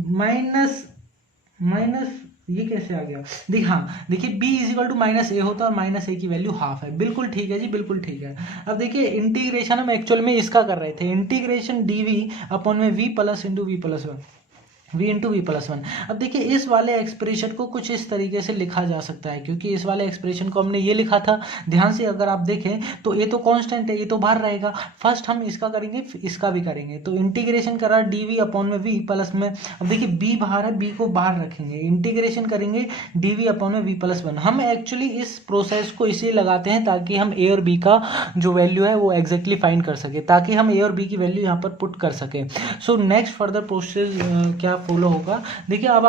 माइनस ये कैसे आ गया, देखिए b is equal to minus a होता है और माइनस ए की वैल्यू हाफ है। बिल्कुल ठीक है जी, बिल्कुल ठीक है। अब देखिए इंटीग्रेशन हम एक्चुअल में इसका कर रहे थे, इंटीग्रेशन dv अपॉन में v plus into v plus one. अब देखिए इस वाले एक्सप्रेशन को कुछ इस तरीके से लिखा जा सकता है, क्योंकि इस वाले एक्सप्रेशन को हमने ये लिखा था, ध्यान से अगर आप देखें तो ये तो कांस्टेंट है, ये तो बाहर रहेगा, फर्स्ट हम इसका करेंगे फिर इसका भी करेंगे, तो इंटीग्रेशन करा dv अपॉन में v प्लस में, अब देखिए b बाहर है, b को बाहर रखेंगे, इंटीग्रेशन करेंगे dv अपॉन में v प्लस 1। हम एक्चुअली इस प्रोसेस को इसलिए लगाते हैं ताकि हम a और b का जो वैल्यू है वो एग्जैक्टली फाइंड कर सके, ताकि हम a और b की वैल्यू यहाँ पर पुट कर सके। सो नेक्स्ट फर्दर प्रोसेस क्या फॉलो होगा, देखिए अब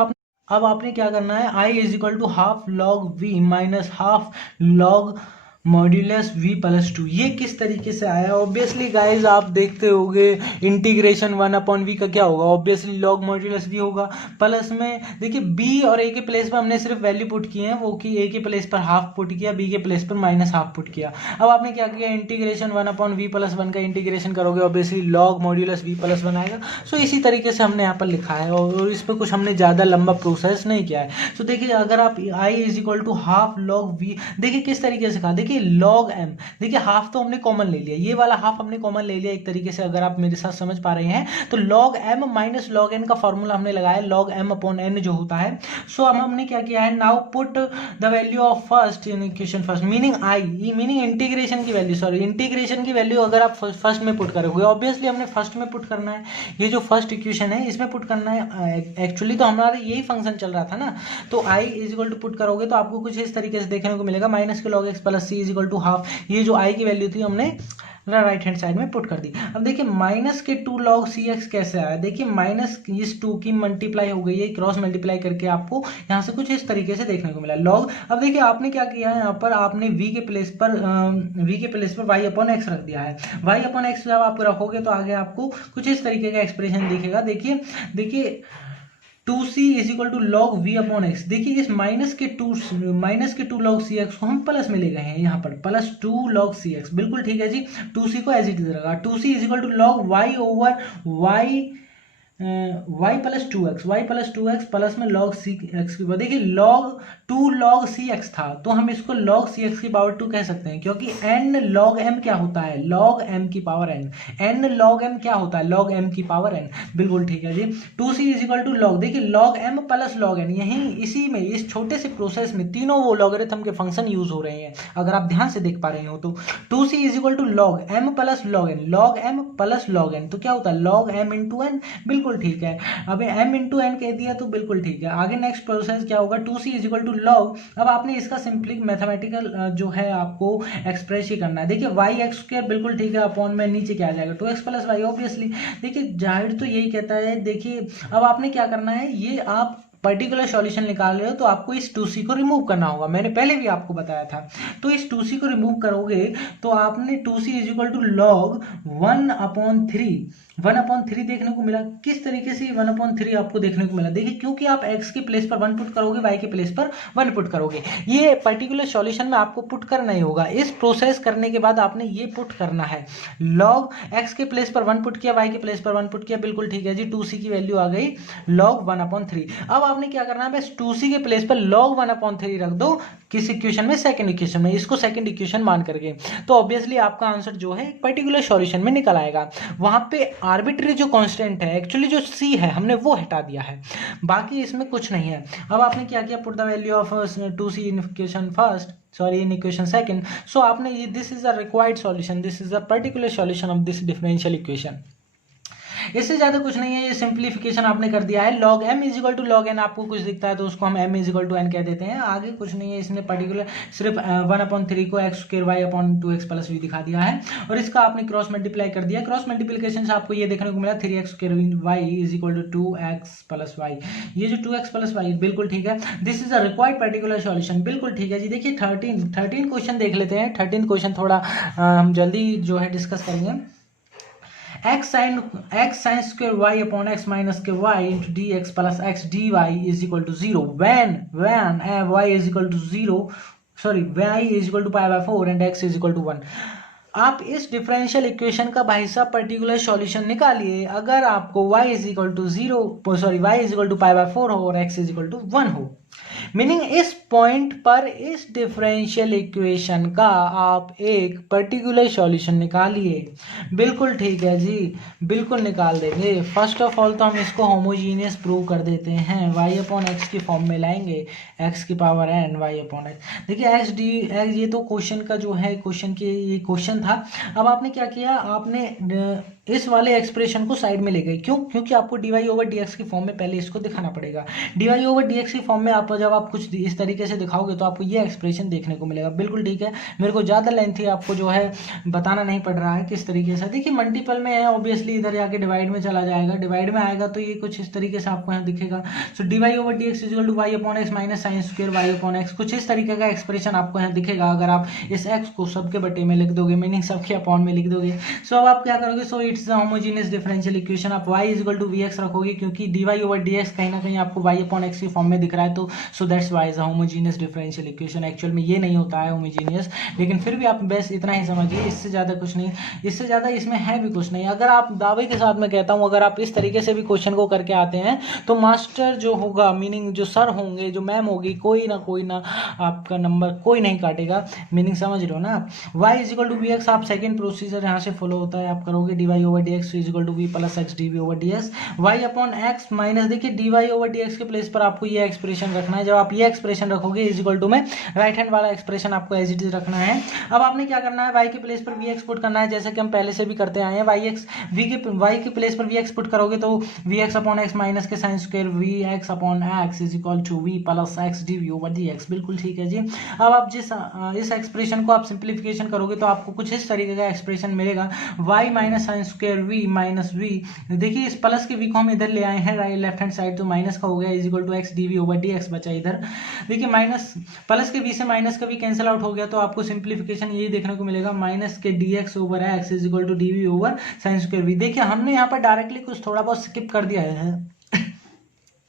आपने क्या करना है, i is equal to half log v minus half log modulus v plus 2। ये किस तरीके से आया, ऑब्वियसली गाइज आप देखते होंगे इंटीग्रेशन 1/v का क्या होगा, ऑब्वियसली लॉग मॉड्यूलस v होगा, प्लस में देखिए b और a के प्लेस पर हमने सिर्फ वैल्यू पुट किए हैं, वो कि a के प्लेस पर हाफ पुट किया, b के प्लेस पर माइनस हाफ पुट किया। अब आपने क्या किया, इंटीग्रेशन 1/v प्लस 1 का इंटीग्रेशन करोगे, obviously log modulus v plus 1 आएगा। सो इसी तरीके से हमने यहाँ पर लिखा है और इस पर कुछ हमने ज़्यादा लंबा प्रोसेस नहीं किया है। तो देखिए अगर आप i is equal to half log v, देखिए किस तरीके से कहा, देखिए देखिए लॉग एम, देखिए हाफ तो हमने कॉमन ले लिया, ये वाला हाफ हमने कॉमन ले लिया एक तरीके से, अगर आप मेरे साथ समझ पा रहे हैं तो log m minus log n का फॉर्मूला हमने लगाया लॉग एम अपॉन एन जो होता है। सो अब हमने क्या किया है, now put the value of first in equation first, meaning I, meaning integration की वैल्यू, सॉरी इंटीग्रेशन की वैल्यू अगर आप फर्स्ट में पुट करोगे, ऑब्वियसली हमने फर्स्ट में पुट करना है, ये जो फर्स्ट इक्वेशन है इसमें पुट करना है। एक्चुअली तो हमारा यही फंक्शन चल रहा था ना, तो I is equal to put करोगे तो आपको कुछ इस तरीके से देखने को मिलेगा, माइनस के log x plus c is equal to half, ये जो आई की वैल्यू थी हमने राइट हैंड साइड में पुट कर दी। अब देखिए माइनस के 2 log सी एक्स कैसे आया, देखिए माइनस इस 2 की मल्टीप्लाई हो गई है, क्रॉस मल्टीप्लाई करके आपको यहाँ से कुछ इस तरीके से देखने को मिला लॉग। अब देखिए आपने क्या किया है, यहाँ पर आपने v के प्लेस पर y अपॉन एक्स रख दिया है, y अपॉन एक्स जब आप रखोगे तो आगे आपको कुछ इस तरीके का एक्सप्रेशन दिखेगा। देखिए 2c is equal to log v upon x, देखिए इस माइनस के 2 log सी एक्स को हम प्लस में ले गए हैं, यहाँ पर प्लस 2 log सी एक्स, बिल्कुल ठीक है जी, 2c को एज इट इज रखा, 2c is equal to log y over y plus two x plus में log सी एक्स की, देखिए टू log सी एक्स था तो हम इसको log सी एक्स की पावर 2 कह सकते हैं, क्योंकि n log m क्या होता है, log m की power n, n log m क्या होता है, log m की पावर n, बिल्कुल ठीक है जी। 2c is equal to log, देखिए log m plus log n, यही इसी में इस छोटे से प्रोसेस में तीनों वो लॉगरिथम के फंक्शन यूज हो रहे हैं, अगर आप ध्यान से देख पा रहे हो तो 2c is equal to log m plus log n, log m plus log n तो क्या होता है log m इंटू n, बिल्कुल ठीक है। अब m इंटू एन कह दिया तो बिल्कुल ठीक है, आगे नेक्स्ट प्रोसेस क्या होगा, 2c is equal to log, अब आपने इसका सिंपली मैथमेटिकल जो है आपको एक्सप्रेस ही करना है, देखिए वाई एक्स स्क्वायर, बिल्कुल ठीक है, अपॉन में नीचे क्या आ जाएगा 2x प्लस वाई, ऑब्वियसली देखिए जाहिर तो यही कहता है। देखिए अब आपने क्या करना है, ये आप पर्टिकुलर सॉल्यूशन निकाल रहे हो तो आपको इस 2c को रिमूव करना होगा, मैंने पहले भी आपको बताया था। तो इस 2c को रिमूव करोगे तो आपने 2c is equal to log 1/3 देखने को मिला। किस तरीके से 1/3 आपको देखने को मिला, देखिए क्योंकि आप x के प्लेस पर 1 पुट करोगे, y के प्लेस पर 1 पुट करोगे, ये पर्टिकुलर सॉल्यूशन में आपको पुट करना ही होगा। इस प्रोसेस करने के बाद आपने ये पुट करना है, लॉग x के प्लेस पर 1 पुट किया, y के प्लेस पर 1 पुट किया, बिल्कुल ठीक है जी, 2c की वैल्यू आ गई log 1/3। अब आपने क्या करना है, बस 2c के प्लेस पर log 1/3 रख दो, किस इक्वेशन में, सेकंड इक्वेशन में, इसको सेकंड इक्वेशन मान करके, तो ऑब्वियसली आपका आंसर जो है एक पर्टिकुलर सॉल्यूशन में निकल आएगा। वहां पे आर्बिट्री जो कांस्टेंट है, एक्चुअली जो c है हमने वो हटा दिया है, बाकी इसमें कुछ नहीं है। अब आपने क्या किया, put the value of 2c in equation first, sorry in equation second, so आपने ये this is a required solution, this is a particular solution of this differential equation. इससे ज्यादा कुछ नहीं है, ये सिंप्लीफिकेशन आपने कर दिया है। log m is equal to log n आपको कुछ दिखता है तो उसको हम m is equal to n कह देते हैं, आगे कुछ नहीं है, इसने पर्टिकुलर सिर्फ 1/3 को x square y upon 2x प्लस वी दिखा दिया है, और इसका आपने क्रॉस मल्टीप्लाई कर दिया। क्रॉस मल्टीप्लीकेशन से आपको ये देखने को मिला 3x square y is equal to 2x plus y, ये जो 2x प्लस वाई बिल्कुल ठीक है, this is a required particular solution, बिल्कुल ठीक है जी। देखिए 13 क्वेश्चन देख लेते हैं, 13 क्वेश्चन थोड़ा हम जल्दी जो है डिस्कस करेंगे। x sin square y upon x minus के y into dx plus x dy is equal to 0 when y is equal to 0, sorry y is equal to pi by 4 and x is equal to 1। आप इस differential equation का भाई साहब particular solution निकालिए, अगर आपको y is equal to 0, sorry y is equal to pi by 4 हो और x is equal to 1 हो, मीनिंग इस पॉइंट पर इस डिफरेंशियल इक्वेशन का आप एक पर्टिकुलर सॉल्यूशन निकालिए, बिल्कुल ठीक है जी, बिल्कुल निकाल देंगे। फर्स्ट ऑफ ऑल तो हम इसको होमोजीनियस प्रूव कर देते हैं, y अपॉन एक्स की फॉर्म में लाएंगे, x की power n y upon x. देखिए एक्स डी एक्स, ये तो क्वेश्चन का जो है क्वेश्चन की ये क्वेश्चन था। अब आपने क्या किया, आपने इस वाले एक्सप्रेशन को साइड में ले गए, क्यों, क्योंकि आपको dy ओवर dx की फॉर्म में पहले इसको दिखाना पड़ेगा। dy ओवर dx की फॉर्म में आप जब आप कुछ इस तरीके से दिखाओगे तो आपको ये एक्सप्रेशन देखने को मिलेगा, बिल्कुल ठीक है। मेरे को ज़्यादा लेंथी आपको जो है बताना नहीं पड़ रहा है किस तरीके से। देखिए मल्टीपल में है, ऑब्वियसली इधर जाके डिवाइड में चला जाएगा, डिवाइड में आएगा तो ये कुछ इस तरीके से आपको यहाँ दिखेगा। So dy over dx equal to y upon x minus sine square y upon x, कुछ इस तरीके का एक्सप्रेशन आपको यहाँ दिखेगा अगर आप इस x को सबके बटे में लिख दोगे, मीनिंग सबके अपॉन में लिख दोगे। सो अब आप क्या करोगे, so it's homogeneous differential equation, आप y is equal to vx रखोगे, क्योंकि dy ओवर dx कहीं ना कहीं आपको y अपॉन एक्स की फॉर्म में दिख रहा है, तो so that's why is homogeneous differential equation. Actual में ये नहीं होता है होमोजीनियस, लेकिन फिर भी आप बस इतना ही समझिए, इससे ज़्यादा कुछ नहीं, इससे ज़्यादा इसमें है भी कुछ नहीं। अगर आप दावे के साथ मैं कहता हूँ, अगर आप इस तरीके से भी क्वेश्चन को करके आते हैं तो मास्टर जो होगा, मीनिंग जो सर होंगे, जो मैम होगी, कोई ना आपका नंबर कोई नहीं काटेगा। मीनिंग समझ रहे हो ना आप। y is equal to we x, आप सेकेंड प्रोसीजर यहाँ से फॉलो होता है, आप करोगे d Y over D x is equal to we plus x D we over D x, y upon x minus, देखिए D Y over D x के place पर आपको ये एक्सप्रेशन रखना है। जब आप ये एक्सप्रेशन रखोगे इज इक्वल टू में राइट हैंड वाला एक्सप्रेशन आपको एज इट इज रखना है। अब आपने क्या करना है, y के प्लेस पर वी एक्स पुट करना है, जैसे कि हम पहले से भी करते आए हैं। y के प्लेस पर वी एक्स पुट करोगे तो v x upon x minus के sign square v x upon x is equal to we plus x D we over D x. बिल्कुल ठीक है जी। अब आप इस एक्सप्रेशन को आप सिंप्लीफिकेशन करोगे तो आपको कुछ इस तरीके का एक्सप्रेशन मिलेगा, y minus sine square v minus v. देखिए इस प्लस के v को हम इधर ले आए हैं राइट लेफ्ट हैंड साइड, तो माइनस का हो गया is equal to x D we over D x बचा इधर। देखिए माइनस प्लस के v से माइनस का v कैंसिल आउट हो गया, तो आपको सिंप्लीफिकेशन यही देखने को मिलेगा, माइनस के d x over x is equal to D we over sine square v. देखिए हमने यहाँ पर डायरेक्टली कुछ थोड़ा बहुत स्किप कर दिया है,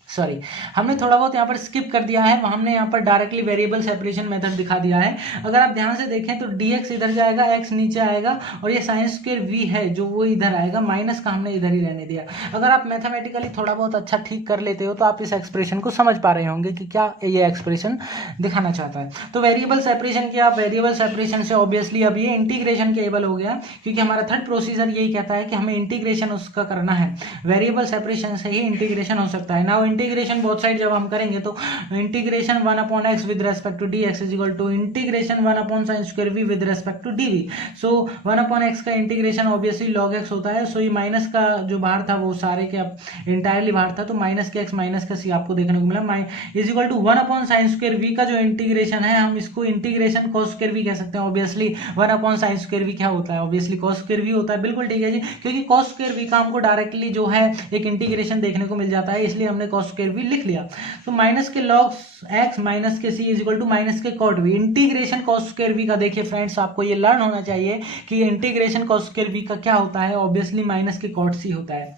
सॉरी हमने थोड़ा बहुत यहाँ पर स्किप कर दिया है। हमने यहाँ पर डायरेक्टली वेरिएबल सेपरेशन मेथड दिखा दिया है। अगर आप ध्यान से देखें तो dx इधर जाएगा, x नीचे आएगा, और ये साइन स्क्वायर v है जो वो इधर आएगा, माइनस का हमने इधर ही रहने दिया। अगर आप मैथमेटिकली थोड़ा बहुत अच्छा ठीक कर लेते हो तो आप इस एक्सप्रेशन को समझ पा रहे होंगे कि क्या ये एक्सप्रेशन दिखाना चाहता है। तो वेरिएबल सेपरेशन किया, वेरिएबल सेपरेशन से ऑब्वियसली अब ये इंटीग्रेशन के एबल हो गया, क्योंकि हमारा थर्ड प्रोसीजर यही कहता है कि हमें इंटीग्रेशन उसका करना है। वेरिएबल सेपरेशन से ही इंटीग्रेशन हो सकता है। नाउ इंटीग्रेशन बोथ साइड जब हम करेंगे तो integration 1 upon x with respect to D x is equal to integration 1 upon sine square v with respect to D v. So 1 upon x का integration obviously log x होता है। सो ये minus का जो बाहर था वो सारे के इंटायरली बाहर था, तो माइनस के एक्स माइनस का सी आपको देखने को मिला, is equal to 1 upon sine square v का जो इंटीग्रेशन है हम इसको इंटीग्रेशन कॉस स्क्वायर वी कह सकते हैं। Obviously 1 upon sine square v क्या होता है, ऑब्वियसली कॉस स्क्वायर वी होता है। बिल्कुल ठीक है जी, क्योंकि कॉस स्क्वायर वी का हमको डायरेक्टली जो है एक इंटीग्रेशन देखने को मिल जाता है, इसलिए हमने कॉस स्क्वायर वी लिख लिया। तो माइनस के लॉग एक्स माइनस के c is equal to minus के cot v. Integration cos square v का देखिए फ्रेंड्स आपको ये लर्न होना चाहिए कि इंटीग्रेशन कॉस स्क्वायर वी का क्या होता है, ऑब्वियसली माइनस के कॉट सी होता है।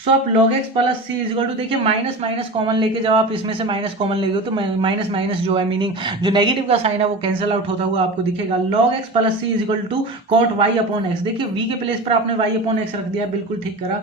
सो आप log x plus c is equal to, देखिए माइनस माइनस कॉमन लेके जब आप इसमें से माइनस कॉमन लेगे तो माइनस माइनस जो है मीनिंग जो नेगेटिव का साइन है वो कैंसिल आउट होता हुआ आपको दिखेगा। log x plus c is equal to cot y upon x. देखिए v के प्लेस पर आपने y अपॉन एक्स रख दिया, बिल्कुल ठीक करा।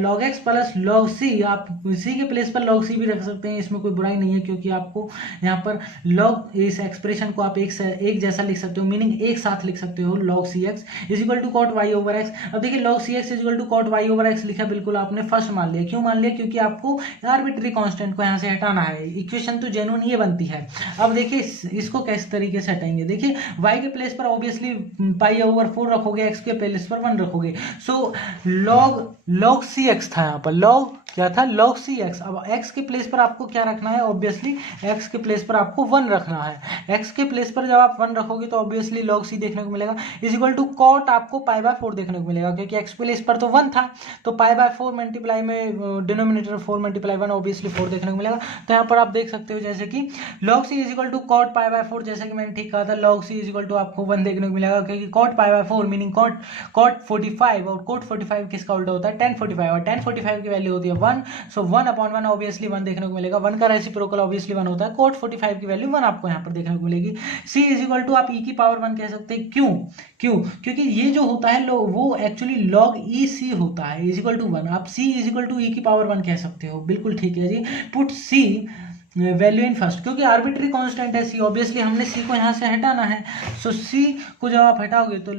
log x plus log c, आप c के प्लेस पर log c भी रख सकते हैं, इसमें कोई बुराई नहीं है, क्योंकि आपको यहाँ पर log इस एक्सप्रेशन को आप एक जैसा लिख सकते हो, मीनिंग एक साथ लिख सकते हो। log cx is equal to cot y over x. अब देखिए log cx is equal to cot y over x लिखा, बिल्कुल आपने फर्स्ट मान लिया। क्यों मान लिया, क्योंकि आपको आर्बिट्री कांस्टेंट को यहाँ से हटाना है। इक्वेशन तो जेन्युइन ये बनती है। अब देखिए इसको किस तरीके से हटाएंगे, देखिए y के प्लेस पर ऑब्वियसली पाई ओवर 4 रखोगे, x के प्लेस पर 1 रखोगे। सो log cx था, यहाँ पर log क्या था, log cx। अब x के प्लेस पर आपको क्या रखना है, ऑब्वियसली x के प्लेस पर आपको 1 रखना है। x के प्लेस पर जब आप 1 रखोगे तो ऑब्वियसली log c देखने को मिलेगा, इज इक्वल टू कॉट आपको पाई बाय 4 देखने को मिलेगा, क्योंकि x प्लेस पर तो 1 था, तो पाई बाय 4 मल्टीप्लाई में डिनोमिनेटर 4 मल्टीप्लाई 1 ऑब्वियसली 4 देखने को मिलेगा। तो यहाँ पर आप देख सकते हो जैसे कि log c is equal to cot pi by 4, जैसे कि मैंने ठीक कहा था log c is equal to आपको 1 देखने को मिलेगा, क्योंकि cot pi by 4 meaning cot 45, और कॉट 45 किसका उल्टा होता है, tan 45, और tan 45 की वैल्यू होती है 1। सो 1 अपॉन 1 ऑब्वियसली 1 देखने को मिलेगा, 1 का रेसिप्रोकल ऑब्वियसली 1 होता है, कॉट 45 की वैल्यू 1 आपको यहाँ पर देखने को मिलेगी। c इज इक्वल टू आप e की पावर 1 कह सकते हैं। क्योंकि ये जो होता है वो एक्चुअली log ec होता है, इज इक्वल टू 1। आप c is equal to e की पावर 1 कह सकते हो, बिल्कुल ठीक है जी। Put c value in first, क्योंकि आर्बिट्री कांस्टेंट है c, ऑब्वियसली हमने c को यहाँ से हटाना है। सो c को जब आप हटाओगे तो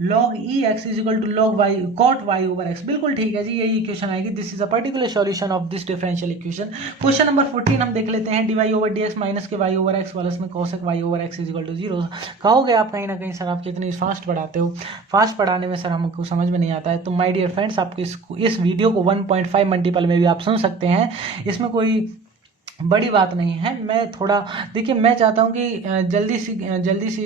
log e x is equal to log y cot y over x, बिल्कुल ठीक है जी, यही इक्वेशन आएगी। This is a particular solution of this differential equation. Question number 14 हम देख लेते हैं, dy ओवर dx माइनस के y ओवर x प्लस में cosec y over x is equal to 0। कहोगे आप कहीं ना कहीं सर आप कितनी फास्ट पढ़ाते हो, फास्ट पढ़ाने में सर हमको समझ में नहीं आता है। तो माय डियर फ्रेंड्स, आपको इस वीडियो को 1.5 मल्टीपल में भी आप सुन सकते हैं, इसमें कोई बड़ी बात नहीं है। मैं थोड़ा देखिए, मैं चाहता हूँ कि जल्दी से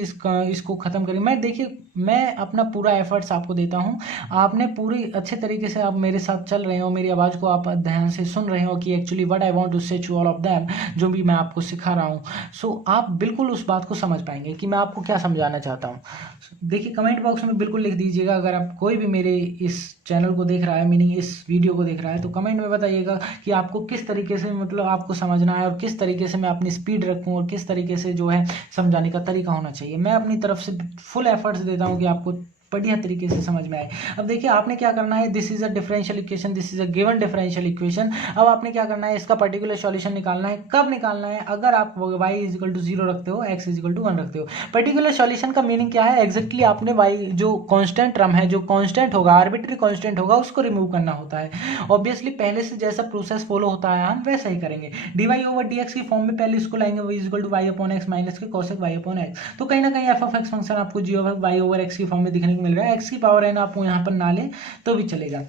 इसको ख़त्म करें। मैं देखिए मैं अपना पूरा एफर्ट्स आपको देता हूँ, आपने पूरी अच्छे तरीके से आप मेरे साथ चल रहे हो, मेरी आवाज़ को आप ध्यान से सुन रहे हो कि actually what I want to say to all of them, जो भी मैं आपको सिखा रहा हूँ। सो आप बिल्कुल उस बात को समझ पाएंगे कि मैं आपको क्या समझाना चाहता हूँ। देखिए कमेंट बॉक्स में बिल्कुल लिख दीजिएगा, अगर आप कोई भी मेरे इस चैनल को देख रहा है, मीनिंग इस वीडियो को देख रहा है, तो कमेंट में बताइएगा कि आपको किस तरीके से मतलब आपको समझना है और किस तरीके से मैं अपनी स्पीड रखूँ और किस तरीके से जो है समझाने का तरीका होना चाहिए। मैं अपनी तरफ से फुल एफर्ट्स देता हूँ कि आपको बढ़िया तरीके से समझ में आए। अब देखिए आपने क्या करना है, this is a differential equation, this is a given differential equation. अब आपने क्या करना है, इसका पर्टिकुलर सॉल्यूशन निकालना है। कब निकालना है, अगर आप y इज इक्वल टू 0 रखते हो, x इज इक्वल टू 1 रखते हो। पर्टिकुलर सॉल्यूशन का मीनिंग क्या है, एग्जैक्टली आपने y जो कांस्टेंट टर्म है, जो कांस्टेंट होगा, आर्बिट्री कांस्टेंट होगा, उसको रिमूव करना होता है। ऑब्वियसली पहले से जैसा प्रोसेस फॉलो होता है हम वैसा ही करेंगे। dy ओवर dx की फॉर्म में पहले इसको लाएंगे, y is equal to y upon x minus के cosec y अपॉन x। तो कहीं ना कहीं f ऑफ x फंक्शन आपको g over y over x की फॉर्म में दिखने को मिल रहा है। x की पावर n आप यहाँ पर ना लें तो भी चलेगा।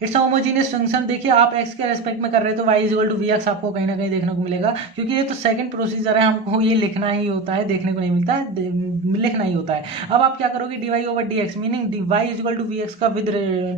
It's homogeneous function. देखिए आप x के रेस्पेक्ट में कर रहे हो तो y is equal to we x आपको कहीं ना कहीं देखने को मिलेगा, क्योंकि ये तो सेकंड प्रोसीजर है, हमको ये लिखना ही होता है, देखने को नहीं मिलता है, लिखना ही होता है। अब आप क्या करोगे, dy over dx meaning y is equal to we x का विद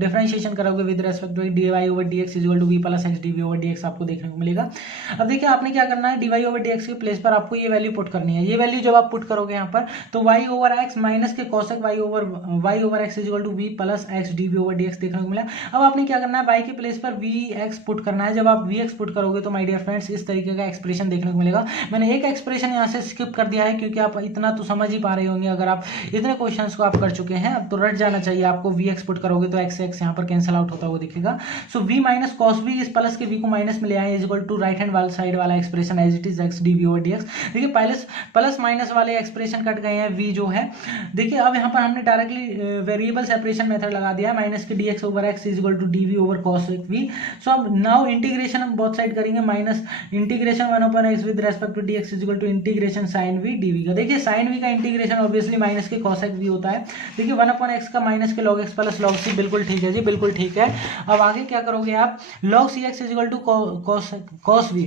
डिफरेंशिएशन करोगे with respect to dy over dx is equal to we plus x d over dx आपको देखने को मिलेगा। अब देखिए आपने क्या करना है, dy ओवर dx के प्लेस पर आपको ये वैल्यू पुट करनी है। ये वैल्यू जब आप पुट करोगे यहाँ पर तो y ओवर x माइनस के cosec y over x is equal to we plus x d over dx देखने को मिला। अब आपने क्या करना है, y के प्लेस पर Vx पुट करना है। जब आप Vx पुट करोगे तो माय डियर फ्रेंड्स इस तरीके का एक्सप्रेशन देखने को मिलेगा। मैंने एक एक्सप्रेशन यहाँ से स्किप कर दिया है क्योंकि आप इतना तो समझ ही पा रहे होंगे, अगर आप इतने क्वेश्चंस को आप कर चुके हैं अब तो रट जाना चाहिए आपको। Vx पुट करोगे तो x x यहाँ पर कैंसिल आउट होता हुआ दिखेगा। So v minus cos v, इस प्लस के v को माइनस में ले आए is equal to right hand वाला साइड वाला expression as it is x d over dx। देखिए प्लस माइनस वाले एक्सप्रेशन कट गए हैं, v जो है देखिए अब यहाँ पर हमने डायरेक्टली वेरिएबल सेपरेशन मेथड लगा दिया है, माइनस के dx over x is equal to dv over cos v। So अब नाउ इंटीग्रेशन हम बोथ साइड करेंगे, minus integration 1 upon x with respect to dx is equal to integration sin v dv का। देखिए sin v का integration obviously minus के cosec v होता है। देखिए 1 upon x का minus K log x plus log c, बिल्कुल ठीक है जी, बिल्कुल ठीक है। अब आगे क्या करोगे आप, log cx is equal to cos v।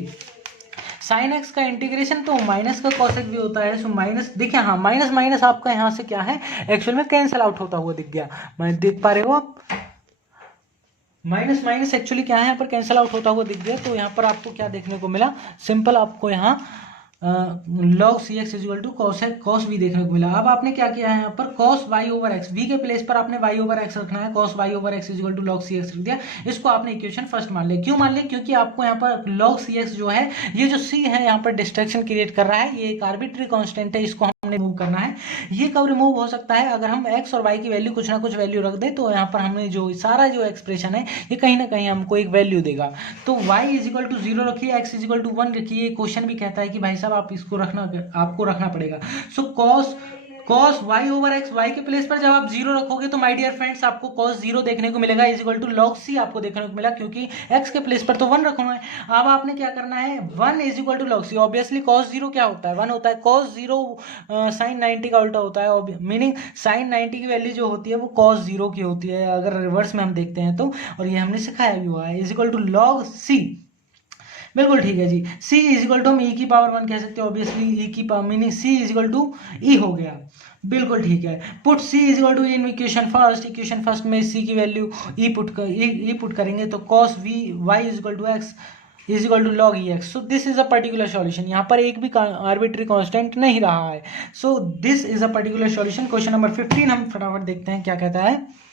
Sine x का इंटीग्रेशन तो माइनस का cosec भी होता है। सो माइनस देखिए, हाँ माइनस माइनस आपका यहाँ से क्या है, एक्चुअल में कैंसिल आउट होता हुआ दिख गया, मैं देख पा रहे हो आप, माइनस माइनस एक्चुअली क्या है यहाँ पर कैंसिल आउट होता हुआ दिख गया। तो यहाँ पर आपको क्या देखने को मिला, सिंपल आपको यहाँ log c x is equal to cos v देखने को मिला। अब आपने क्या किया है यहाँ पर cos y over x, v के प्लेस पर आपने y ओवर एक्स रखना है, cos y over x is equal to log c x रख दिया। इसको आपने इक्वेशन फर्स्ट मान लिया। क्यों मान लिया, क्योंकि आपको यहाँ पर log सी एक्स जो है, ये जो c है यहाँ पर डिस्ट्रैक्शन क्रिएट कर रहा है, ये एक आर्बिट्री कांस्टेंट है, इसको हमने रिमूव करना है। ये कब रिमूव हो सकता है, अगर हम x और y की वैल्यू कुछ ना कुछ वैल्यू रख दें तो यहाँ पर हमने जो सारा जो एक्सप्रेशन है ये कहीं ना कहीं हमको एक वैल्यू देगा। तो y इजिकल टू 0 रखिए, x इजिकल टू 1 रखिए। क्वेश्चन भी कहता है कि भाई साहब आप इसको आपको रखना पड़ेगा। So cos y over x, y के प्लेस पर जब आप 0 रखोगे तो माय डियर फ्रेंड्स आपको cos 0 देखने को मिलेगा is equal to log c आपको देखने को मिला, क्योंकि x के प्लेस पर तो 1 रखना है। अब आपने क्या करना है, 1 is equal to log c। Obviously cos 0 क्या होता है, 1 होता है। cos 0 sin 90 का उल्टा होता है, मीनिंग sin 90 की वैल्यू जो होती है वो cos 0 की होती है, अगर रिवर्स में हम देखते हैं तो, और ये हमने सिखाया भी हुआ है, is equal to log c। बिल्कुल ठीक है जी। c इज इक्वल टू हम e की पावर 1 कह सकते हैं, ऑब्वियसली e की power meaning c is equal to e हो गया, बिल्कुल ठीक है। Put c is equal to in equation first में c की वैल्यू e पुट करेंगे तो cos v y is equal to x is equal to log e x। So this is a particular solution, यहाँ पर एक भी arbitrary constant नहीं रहा है। सो this is a particular solution. Question number 15 हम फटाफट देखते हैं क्या कहता है।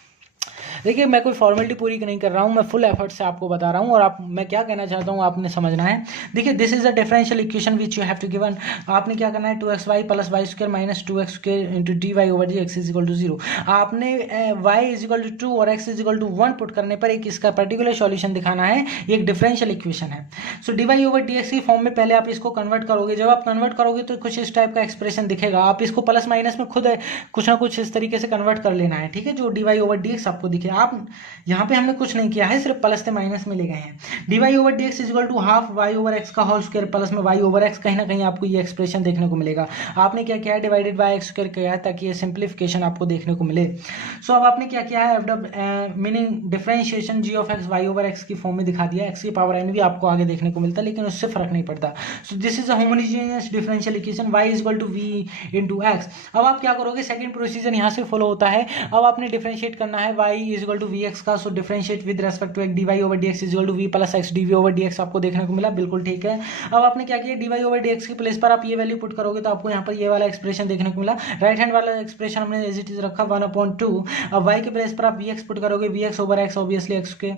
देखिए मैं कोई फॉर्मेलिटी पूरी नहीं कर रहा हूँ, मैं फुल एफर्ट से आपको बता रहा हूँ, और मैं क्या कहना चाहता हूँ आपने समझना है। देखिए this is a differential equation which you have to given. आपने क्या करना है, 2xy plus y square minus 2x square into D Y over D x is equal to 0। आपने y इज इक्वल टू 2 और x is equal to 1 put करने पर एक इसका पर्टिकुलर सॉल्यूशन दिखाना है, ये एक डिफरेंशियल इक्वेशन है। So D Y over D x की फॉर्म में पहले आप इसको कन्वर्ट करोगे। जब आप कन्वर्ट करोगे तो कुछ इस टाइप का एक्सप्रेशन दिखेगा, आप इसको प्लस माइनस में खुद कुछ ना कुछ इस तरीके से कन्वर्ट कर लेना है, ठीक है, जो d Y over D x आपको दिखे। आप यहाँ पे हमने कुछ नहीं किया है, सिर्फ प्लस से माइनस में ले गए हैं। D Y over D x equal to half y over x का होल स्क्वायर प्लस में वाई ओवर एक्स, कहीं ना कहीं आपको ये एक्सप्रेशन देखने को मिलेगा। आपने क्या किया है, डिवाइडेड बाय एक्स स्क्वायर किया है ताकि ये सिंप्लीफिकेशन आपको देखने को मिले। सो अब आपने क्या किया है, meaning differentiation g of x y over x की फॉर्म में दिखा दिया। एक्स की पावर एन भी आपको आगे देखने को मिलता है, लेकिन उससे फर्क नहीं पड़ता। So this is a homogeneous differential equation y is equal to v into x. अब आप क्या करोगे, सेकंड प्रोसीजर यहाँ से फॉलो होता है। अब आपने डिफरेंशिएट करना है y is equal to we x का। So differentiate with respect to एक d Y over D x is equal to we plus x D we over D x आपको देखने को मिला, बिल्कुल ठीक है। अब आपने क्या किया, d Y over D x की प्लेस पर आप ये वैल्यू पुट करोगे तो आपको यहाँ पर ये वाला एक्सप्रेशन देखने को मिला। राइट हैंड वाला एक्सप्रेशन हमने एज इट इज रखा 1/2। अब वाई के प्लेस पर आप वी एक्स पुट करोगे, v x over x obviously x के।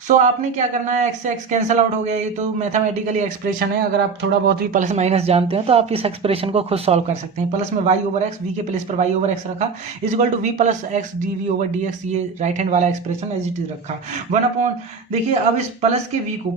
सो आपने क्या करना है, एक्स से एक्स कैंसिल आउट हो गया, ये तो मैथमेटिकली एक्सप्रेशन है। अगर आप थोड़ा बहुत भी प्लस माइनस जानते हैं तो आप इस एक्सप्रेशन को खुद सॉल्व कर सकते हैं। प्लस में वाई ओवर एक्स, वी के प्लेस पर वाई ओवर एक्स रखा is equal to we plus x D we over D x, ये राइट हैंड वाला एक्सप्रेशन एज इट इज रखा 1/, देखिए अब इस प्लस के वी को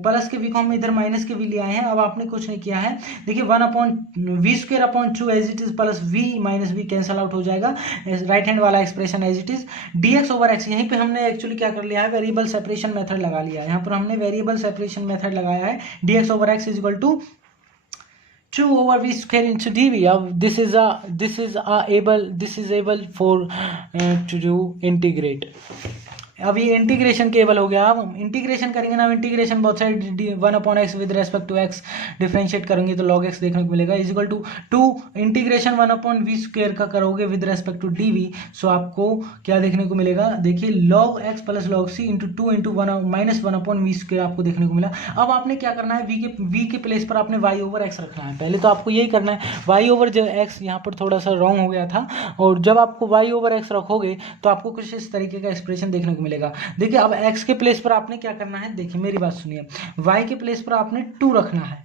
हम इधर माइनस के वी ले आए हैं। अब आपने कुछ नहीं किया है, देखिए 1/v square upon 2 as it is plus v minus v cancel out हो जाएगा। राइट हैंड वाला expression as it is d x over x, यहीं पे हमने एक्चुअली क्या कर लिया है, वेरिएबल सेपरेशन मेथड लगा लिया है। यहाँ पर हमने वेरिएबल सेपरेशन मेथड लगाया है। dx over x is equal to 2 over v square into dv. अब this is able for to do integrate. अब ये इंटीग्रेशन केवल हो गया। अब इंटीग्रेशन करेंगे ना, integration both side 1/x with respect to x differentiate करेंगे तो log x देखने को मिलेगा is equal to 2 integration 1/v square का करोगे with respect to dv। So आपको क्या देखने को मिलेगा, देखिए log x plus log c into 2 into 1/v square आपको देखने को मिला। अब आपने क्या करना है, v के प्लेस पर आपने y ओवर x रखना है। पहले तो आपको यही करना है, y ओवर जो x यहाँ पर थोड़ा सा रॉन्ग हो गया था, और जब आपको y ओवर x रखोगे तो आपको कुछ इस तरीके का एक्सप्रेशन देखने को मिलेगा। देखिए अब x के प्लेस पर आपने क्या करना है, देखिए मेरी बात सुनिए, y के प्लेस पर आपने 2 रखना है,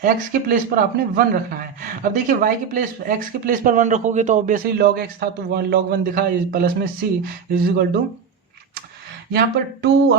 x के प्लेस पर आपने 1 रखना है। अब देखिए x के प्लेस पर 1 रखोगे तो ऑब्वियसली log x था तो log 1 दिखा, प्लस में c इज इक्वल टू यहाँ पर 2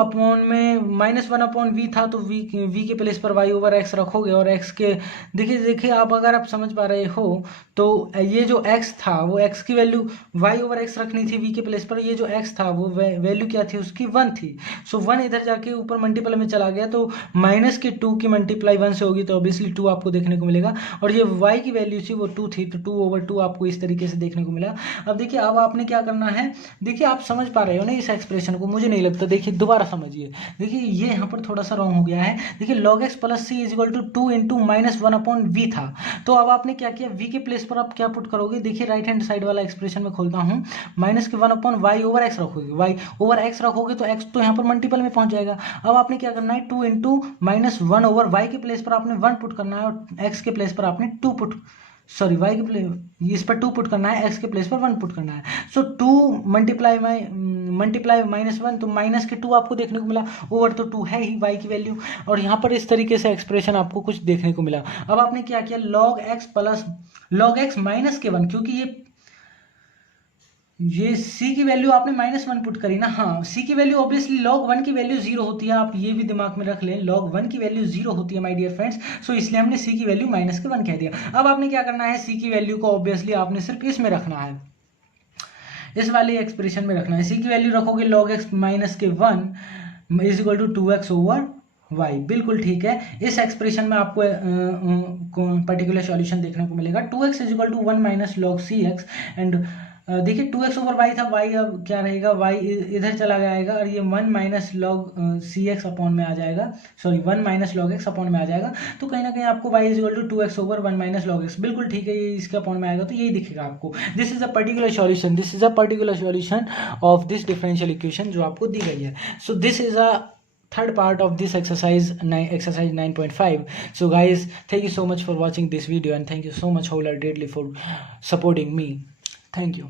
में -1/v था तो v के प्लेस पर y ओवर x रखोगे, और x के देखिए आप अगर आप समझ पा रहे हो तो ये जो x था वो x की वैल्यू y ओवर x रखनी थी v के प्लेस पर, ये जो x था वो वैल्यू क्या थी उसकी 1 थी। सो 1 इधर जाके ऊपर मल्टीपल में चला गया तो माइनस के 2 की मल्टीप्लाई 1 से होगी तो ऑब्वियसली 2 आपको देखने को मिलेगा, और ये y की वैल्यू थी वो 2 थी तो 2/2 आपको इस तरीके से देखने को मिला। अब देखिए अब आपने क्या करना है, देखिए आप समझ पा रहे हो ना इस एक्सप्रेशन को, मुझे नहीं लगता, देखिए दोबारा समझिए। देखिए ये यहाँ पर थोड़ा सा रॉन्ग हो गया है। देखिए log x plus c is equal to 2 into -1/v था, तो अब आपने क्या किया, v के प्लेस पर आप क्या पुट करोगे, देखिए राइट हैंड साइड वाला एक्सप्रेशन में खोलता हूँ, माइनस के 1/y ओवर x रखोगे, y ओवर x रखोगे तो x तो यहाँ पर मल्टीपल में पहुंच जाएगा। अब आपने क्या करना है, 2 इंटू -1 ओवर y के प्लेस पर आपने 1 पुट करना है, और x के प्लेस पर आपने 2 पुट, सॉरी y के प्लेस इस पर 2 पुट करना है, x के प्लेस पर 1 पुट करना है। सो 2 मल्टीप्लाई -1 तो माइनस के 2 आपको देखने को मिला, ओवर तो 2 है ही y की वैल्यू, और यहाँ पर इस तरीके से एक्सप्रेशन आपको कुछ देखने को मिला। अब आपने क्या किया, log x माइनस के 1, क्योंकि ये c की वैल्यू आपने -1 पुट करी ना, हाँ c की वैल्यू ऑब्वियसली log 1 की वैल्यू 0 होती है, आप ये भी दिमाग में रख लें, log 1 की वैल्यू 0 होती है माय डियर फ्रेंड्स। सो इसलिए हमने c की वैल्यू -1 कह दिया। अब आपने क्या करना है, c की वैल्यू को ऑब्वियसली आपने सिर्फ इसमें रखना है, इस वाले एक्सप्रेशन में रखना है। c की वैल्यू रखोगे log x -1 is equal to 2x over y, बिल्कुल ठीक है। इस एक्सप्रेशन में आपको पर्टिकुलर सॉल्यूशन देखने को मिलेगा। 2x is equal to 1 - log cx, and देखिए 2x ओवर y था, y अब क्या रहेगा, y इधर चला जाएगा और ये 1 - log cx अपॉन में आ जाएगा, सॉरी 1 - log x अपॉन में आ जाएगा, तो कहीं ना कहीं आपको y is equal to 2x over 1 - log x, बिल्कुल ठीक है, ये इसके अपॉन में आएगा तो यही दिखेगा आपको। This is a particular solution of this differential equation जो आपको दी गई है। सो this is a third part of this exercise 9.5. So guys, thank you so much for watching this video, and thank you so much wholeheartedly for supporting me. Thank you.